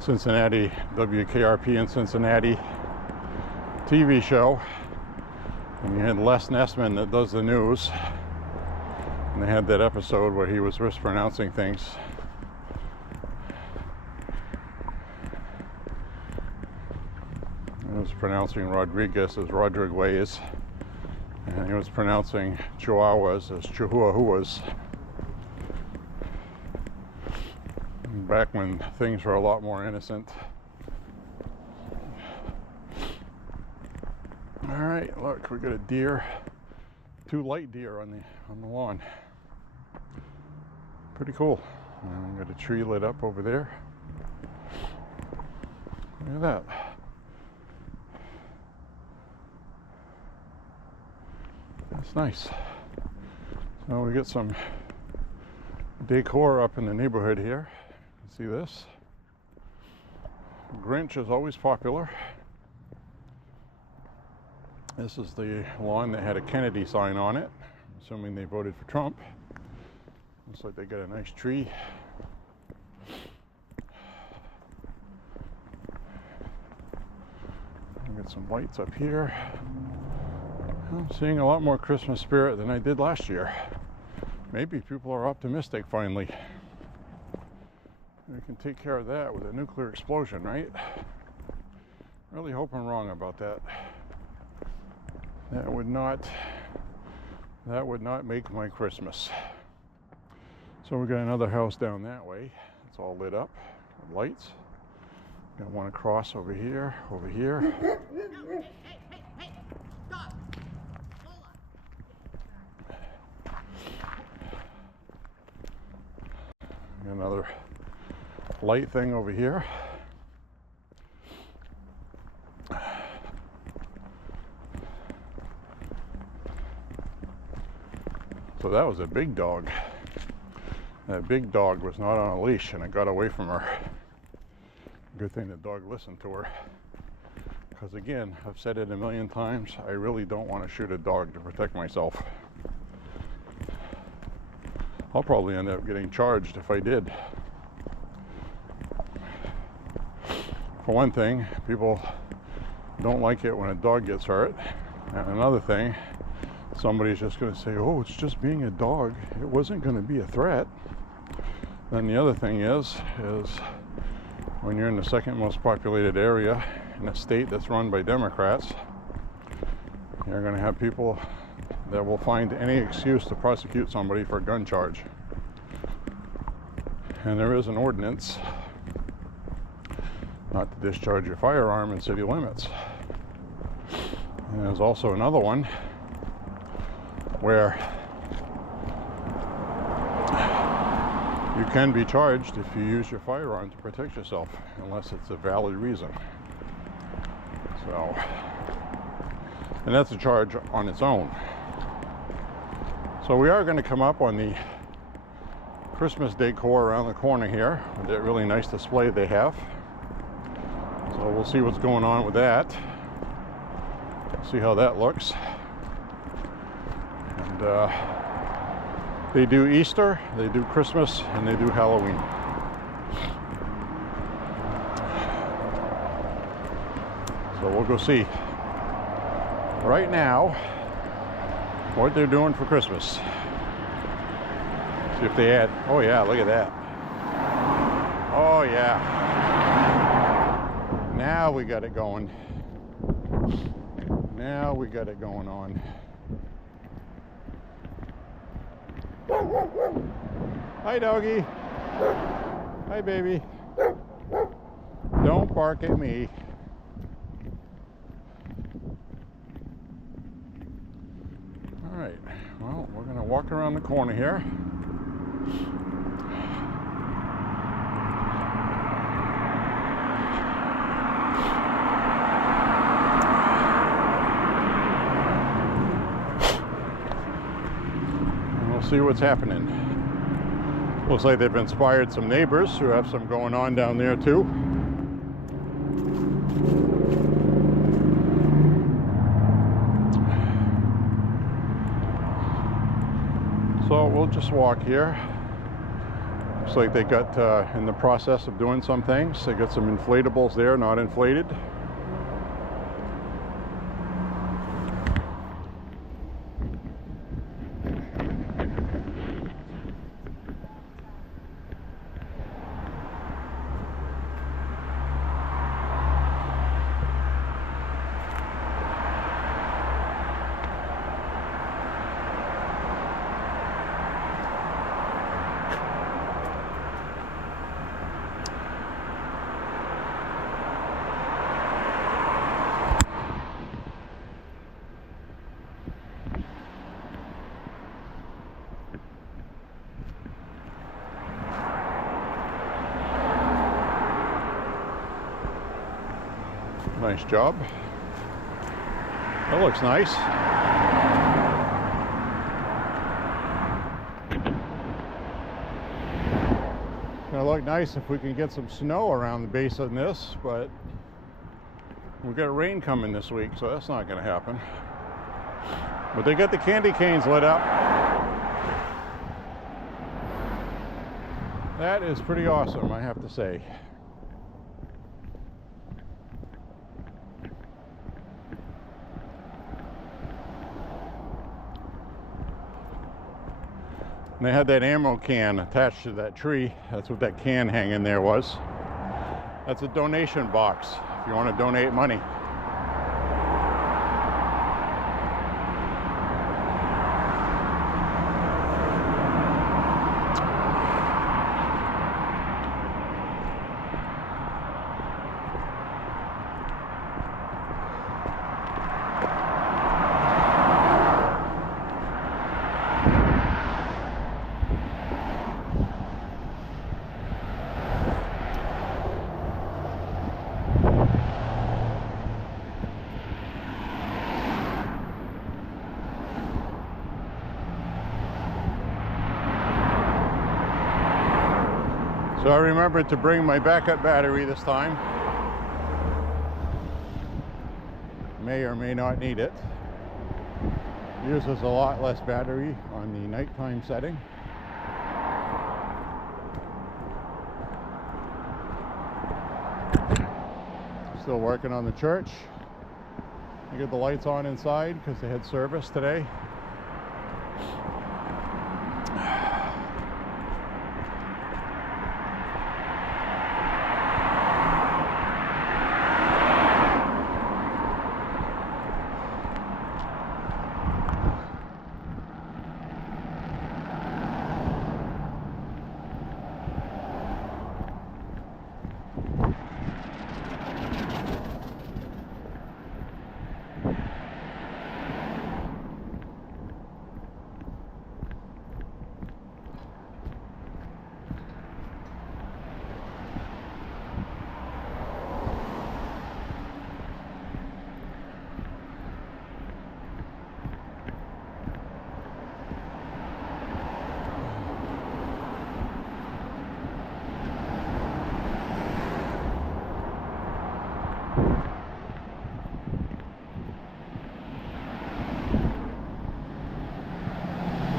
Cincinnati, WKRP in Cincinnati TV show. And you had Les Nessman that does the news. And they had that episode where he was mispronouncing things. He was pronouncing Rodriguez as Rodriguez. And he was pronouncing Chihuahuas as Chihuahuas. Back when things were a lot more innocent. All right, look, we got a deer, 2 light deer on the lawn. Pretty cool. And we got a tree lit up over there. Look at that. That's nice. So we got some decor up in the neighborhood here. See this? Grinch is always popular. This is the lawn that had a Kennedy sign on it, assuming they voted for Trump. Looks like they got a nice tree. We got some lights up here. I'm seeing a lot more Christmas spirit than I did last year. Maybe people are optimistic finally. We can take care of that with a nuclear explosion, right? Really hope I'm wrong about that. That would not make my Christmas. So we got another house down that way. It's all lit up with lights. Got one across over here, over here. light thing over here. So that was a big dog. That big dog was not on a leash and it got away from her. Good thing the dog listened to her. Because again, I've said it a million times, I really don't want to shoot a dog to protect myself. I'll probably end up getting charged if I did. For one thing, people don't like it when a dog gets hurt. And another thing, somebody's just going to say, oh, it's just being a dog. It wasn't going to be a threat. Then the other thing is when you're in the second most populated area in a state that's run by Democrats, you're going to have people that will find any excuse to prosecute somebody for a gun charge. And there is an ordinance not to discharge your firearm in city limits. And there's also another one where you can be charged if you use your firearm to protect yourself, unless it's a valid reason. So, and that's a charge on its own. So we are going to come up on the Christmas decor around the corner here with that really nice display they have. So we'll see what's going on with that. See how that looks. And they do Easter, they do Christmas, and they do Halloween. So we'll go see right now what they're doing for Christmas. See if they add, oh yeah, look at that. Oh yeah. Now we got it going. Now we got it going on. Hi, doggy. Hi, baby. Don't bark at me. All right. Well, we're going to walk around the corner here. And we'll see what's happening. Looks like they've inspired some neighbors who have some going on down there too. So we'll just walk here. Looks like they got in the process of doing some things. They got some inflatables there, not inflated. Nice job. That looks nice. Gonna look nice if we can get some snow around the base of this, but we've got rain coming this week, so that's not gonna happen. But they got the candy canes lit up. That is pretty awesome, I have to say. And they had that ammo can attached to that tree. That's what that can hanging there was. That's a donation box if you want to donate money. So I remembered to bring my backup battery this time. May or may not need it. Uses a lot less battery on the nighttime setting. Still working on the church. I get the lights on inside because they had service today.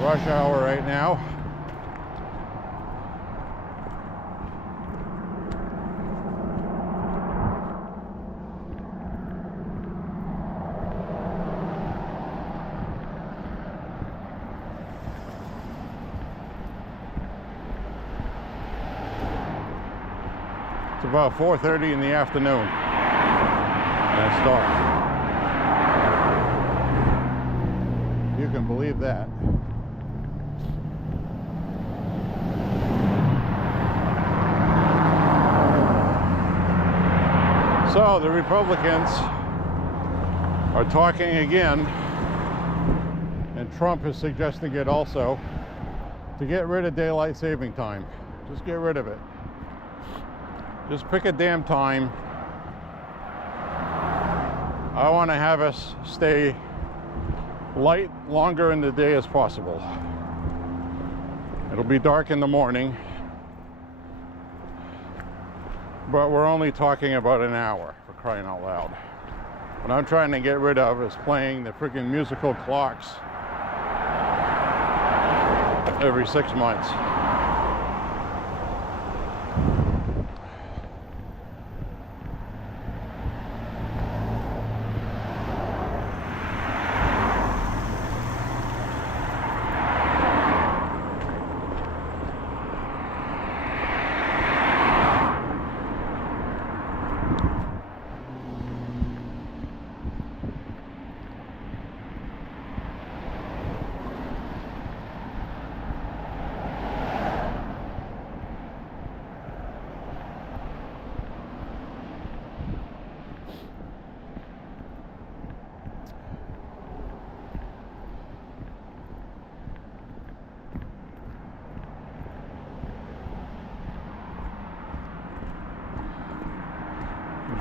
Rush hour right now. It's about 4:30 in the afternoon. And it's dark. You can believe that. So the Republicans are talking again, and Trump is suggesting it also, to get rid of daylight saving time. Just get rid of it. Just pick a damn time. I want to have us stay light longer in the day as possible. It'll be dark in the morning, but we're only talking about an hour, for crying out loud. What I'm trying to get rid of is playing the freaking musical clocks every 6 months.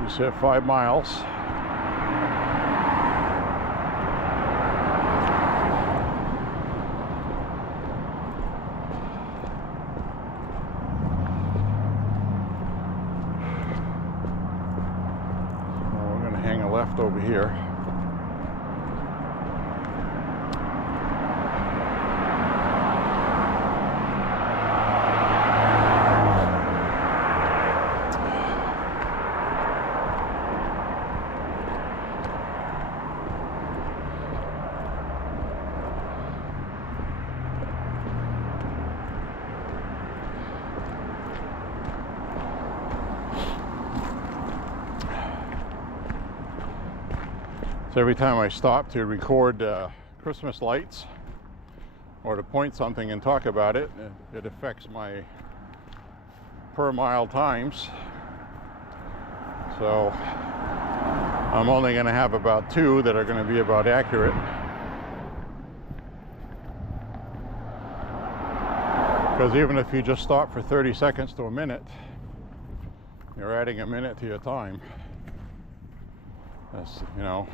Just hit 5 miles. Now we're going to hang a left over here. So every time I stop to record Christmas lights or to point something and talk about it, it affects my per mile times. So I'm only going to have about 2 that are going to be about accurate. Because even if you just stop for 30 seconds to a minute, you're adding a minute to your time. That's, you know,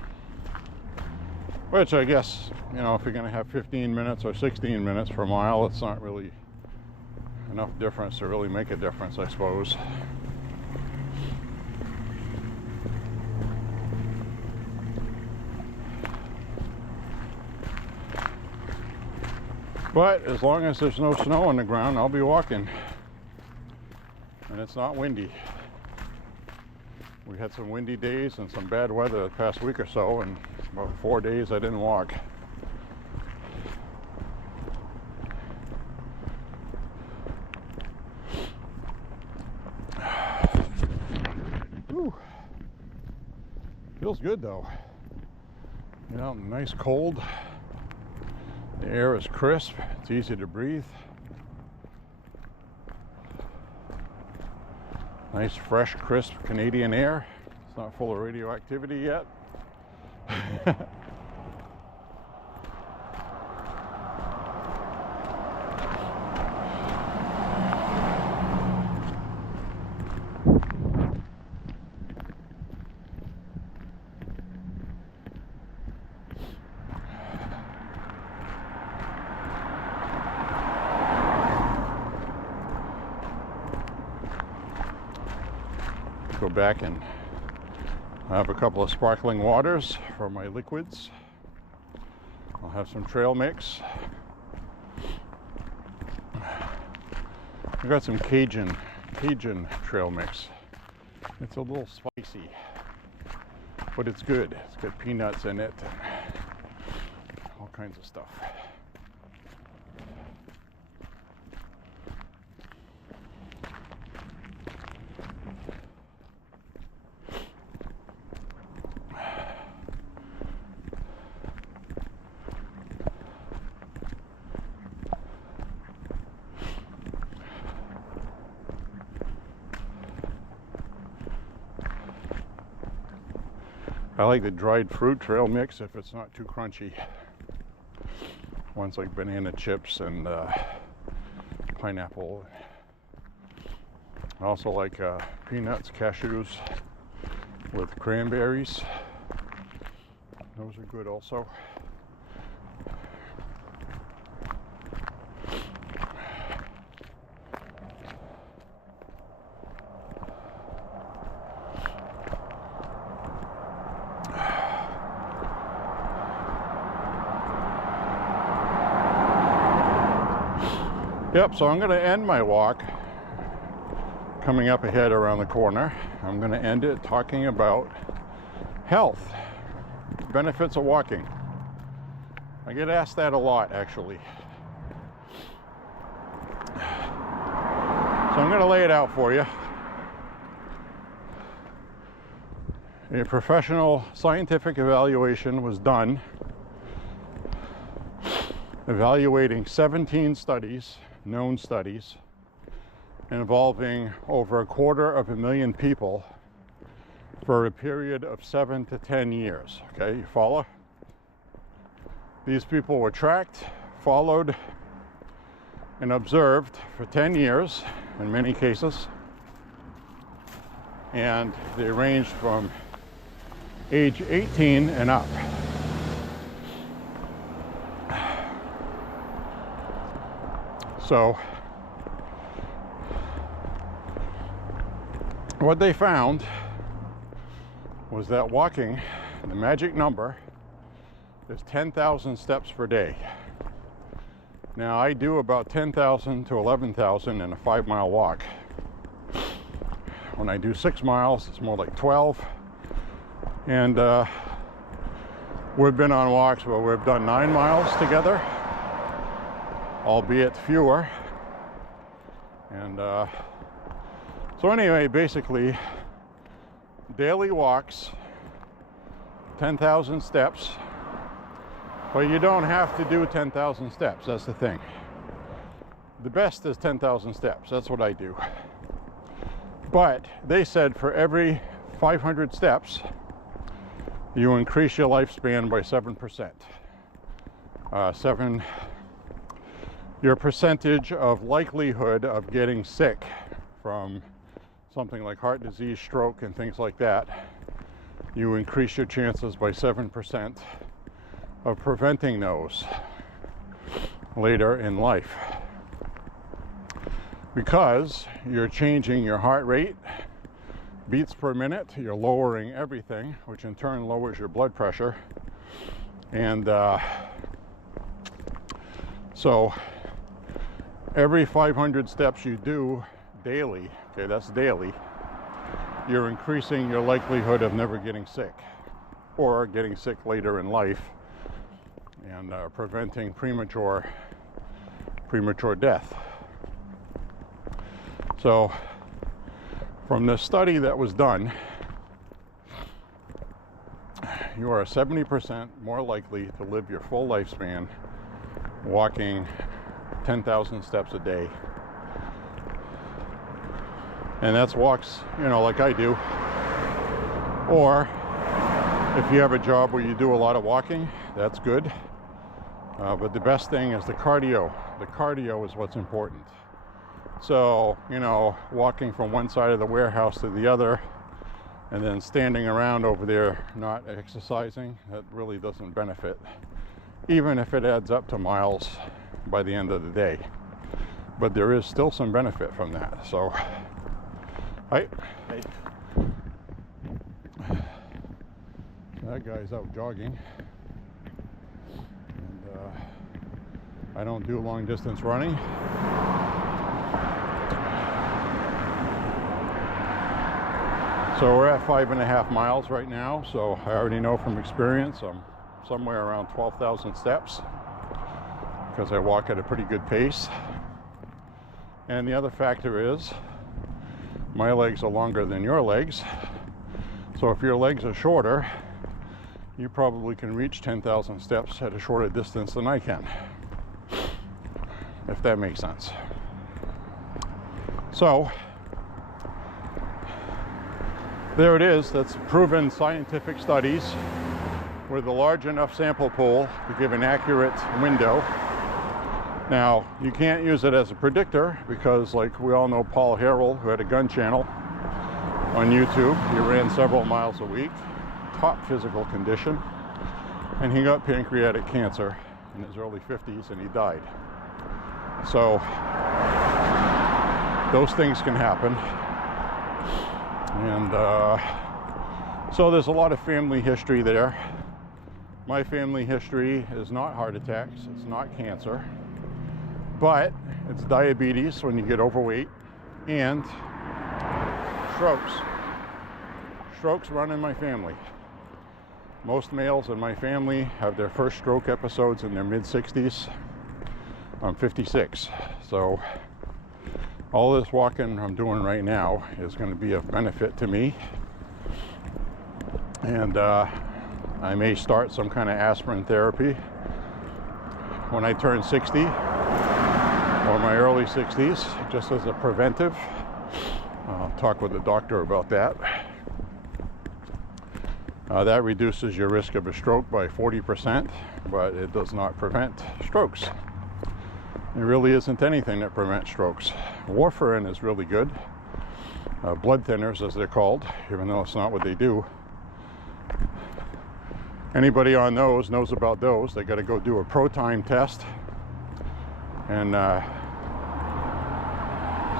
which I guess, you know, if you're going to have 15 minutes or 16 minutes per mile, it's not really enough difference to really make a difference, I suppose. But as long as there's no snow on the ground, I'll be walking. And it's not windy. We had some windy days and some bad weather the past week or so, and about 4 days I didn't walk. Whew. Feels good though. You know, nice cold. The air is crisp. It's easy to breathe. Nice, fresh, crisp Canadian air. It's not full of radioactivity yet. Go back and have a couple of sparkling waters for my liquids. I'll have some trail mix. I got some Cajun trail mix. It's a little spicy, but it's good. It's got peanuts in it and all kinds of stuff. I like the dried fruit trail mix if it's not too crunchy. Ones like banana chips and pineapple. I also like peanuts, cashews with cranberries. Those are good also. Yep, so I'm going to end my walk coming up ahead around the corner. I'm going to end it talking about health, benefits of walking. I get asked that a lot, actually. So I'm going to lay it out for you. A professional scientific evaluation was done evaluating 17 studies, known studies, involving over 250,000 people for a period of 7 to 10 years. Okay, you follow? These people were tracked, followed, and observed for 10 years in many cases, and they ranged from age 18 and up. So what they found was that walking, the magic number, is 10,000 steps per day. Now I do about 10,000 to 11,000 in a 5-mile walk. When I do 6 miles, it's more like 12. And we've been on walks where we've done 9 miles together, albeit fewer. And so anyway, basically, daily walks, 10,000 steps, but you don't have to do 10,000 steps. That's the thing. The best is 10,000 steps. That's what I do. But they said for every 500 steps, you increase your lifespan by 7%. Your percentage of likelihood of getting sick from something like heart disease, stroke, and things like that, you increase your chances by 7% of preventing those later in life. because you're changing your heart rate, beats per minute, you're lowering everything, which in turn lowers your blood pressure. And so every 500 steps you do daily, okay, that's daily, you're increasing your likelihood of never getting sick or getting sick later in life, and preventing premature death. So from the study that was done, you are 70% more likely to live your full lifespan walking 10,000 steps a day. And that's walks, like I do. Or if you have a job where you do a lot of walking, that's good. But the best thing is the cardio. The cardio is what's important. So, walking from one side of the warehouse to the other and then standing around over there not exercising, that really doesn't benefit, even if it adds up to miles by the end of the day. But there is still some benefit from that. So, that guy's out jogging. And I don't do long distance running. So we're at 5.5 miles right now, so I already know from experience I'm somewhere around 12,000 steps because I walk at a pretty good pace. And the other factor is my legs are longer than your legs, so if your legs are shorter, you probably can reach 10,000 steps at a shorter distance than I can, if that makes sense. So there it is. That's proven scientific studies with a large enough sample pool to give an accurate window. Now, you can't use it as a predictor because, like we all know, Paul Harrell, who had a gun channel on YouTube, he ran several miles a week, top physical condition, and he got pancreatic cancer in his early 50s and he died. So those things can happen. And so there's a lot of family history there. My family history is not heart attacks, it's not cancer, but it's diabetes when you get overweight, and strokes. Strokes run in my family. Most males in my family have their first stroke episodes in their mid-60s. I'm 56, so all this walking I'm doing right now is going to be of benefit to me. And I may start some kind of aspirin therapy when I turn 60 or my early 60s, just as a preventive. I'll talk with the doctor about that. That reduces your risk of a stroke by 40%, but it does not prevent strokes. There really isn't anything that prevents strokes. Warfarin is really good. Blood thinners, as they're called, even though it's not what they do. Anybody on those knows about those. They got to go do a pro-time test. And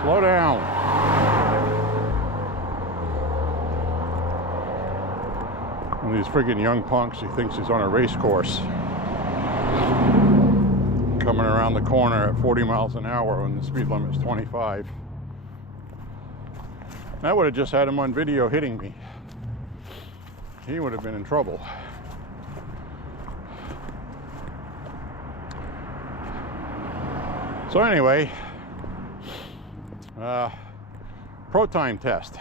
slow down. One of these friggin' young punks, he thinks he's on a race course, coming around the corner at 40 miles an hour when the speed limit is 25. I would have just had him on video hitting me. He would have been in trouble. So anyway, pro-time test.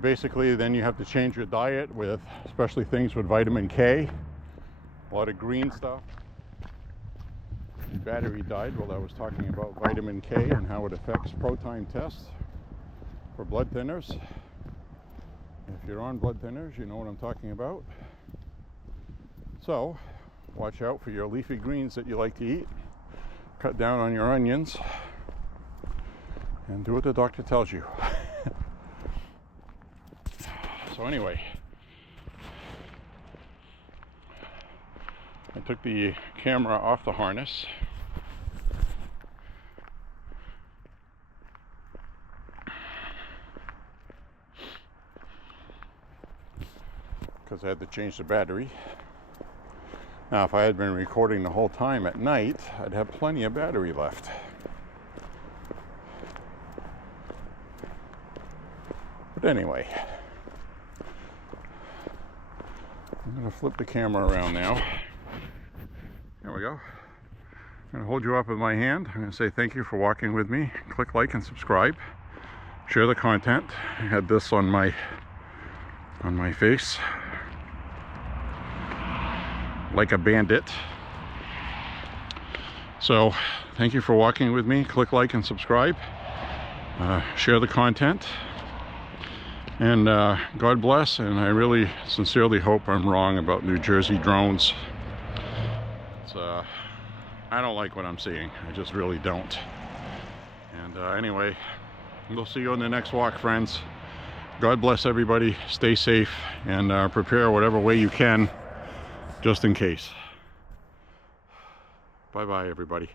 Basically, then you have to change your diet with, especially things with vitamin K, a lot of green stuff. The battery died while I was talking about vitamin K and how it affects pro-time tests for blood thinners. If you're on blood thinners, you know what I'm talking about. So, watch out for your leafy greens that you like to eat. Cut down on your onions and do what the doctor tells you. So anyway, I took the camera off the harness because I had to change the battery. Now, if I had been recording the whole time at night, I'd have plenty of battery left. But anyway, I'm going to flip the camera around now. There we go. I'm going to hold you up with my hand. I'm going to say thank you for walking with me. Click like and subscribe. Share the content. I had this on my face like a bandit. So thank you for walking with me. Click like and subscribe. Share the content. And God bless, and I really sincerely hope I'm wrong about New Jersey drones. I don't like what I'm seeing. I just really don't. And anyway, we'll see you on the next walk, friends. God bless everybody. Stay safe and prepare whatever way you can, just in case. Bye-bye, everybody.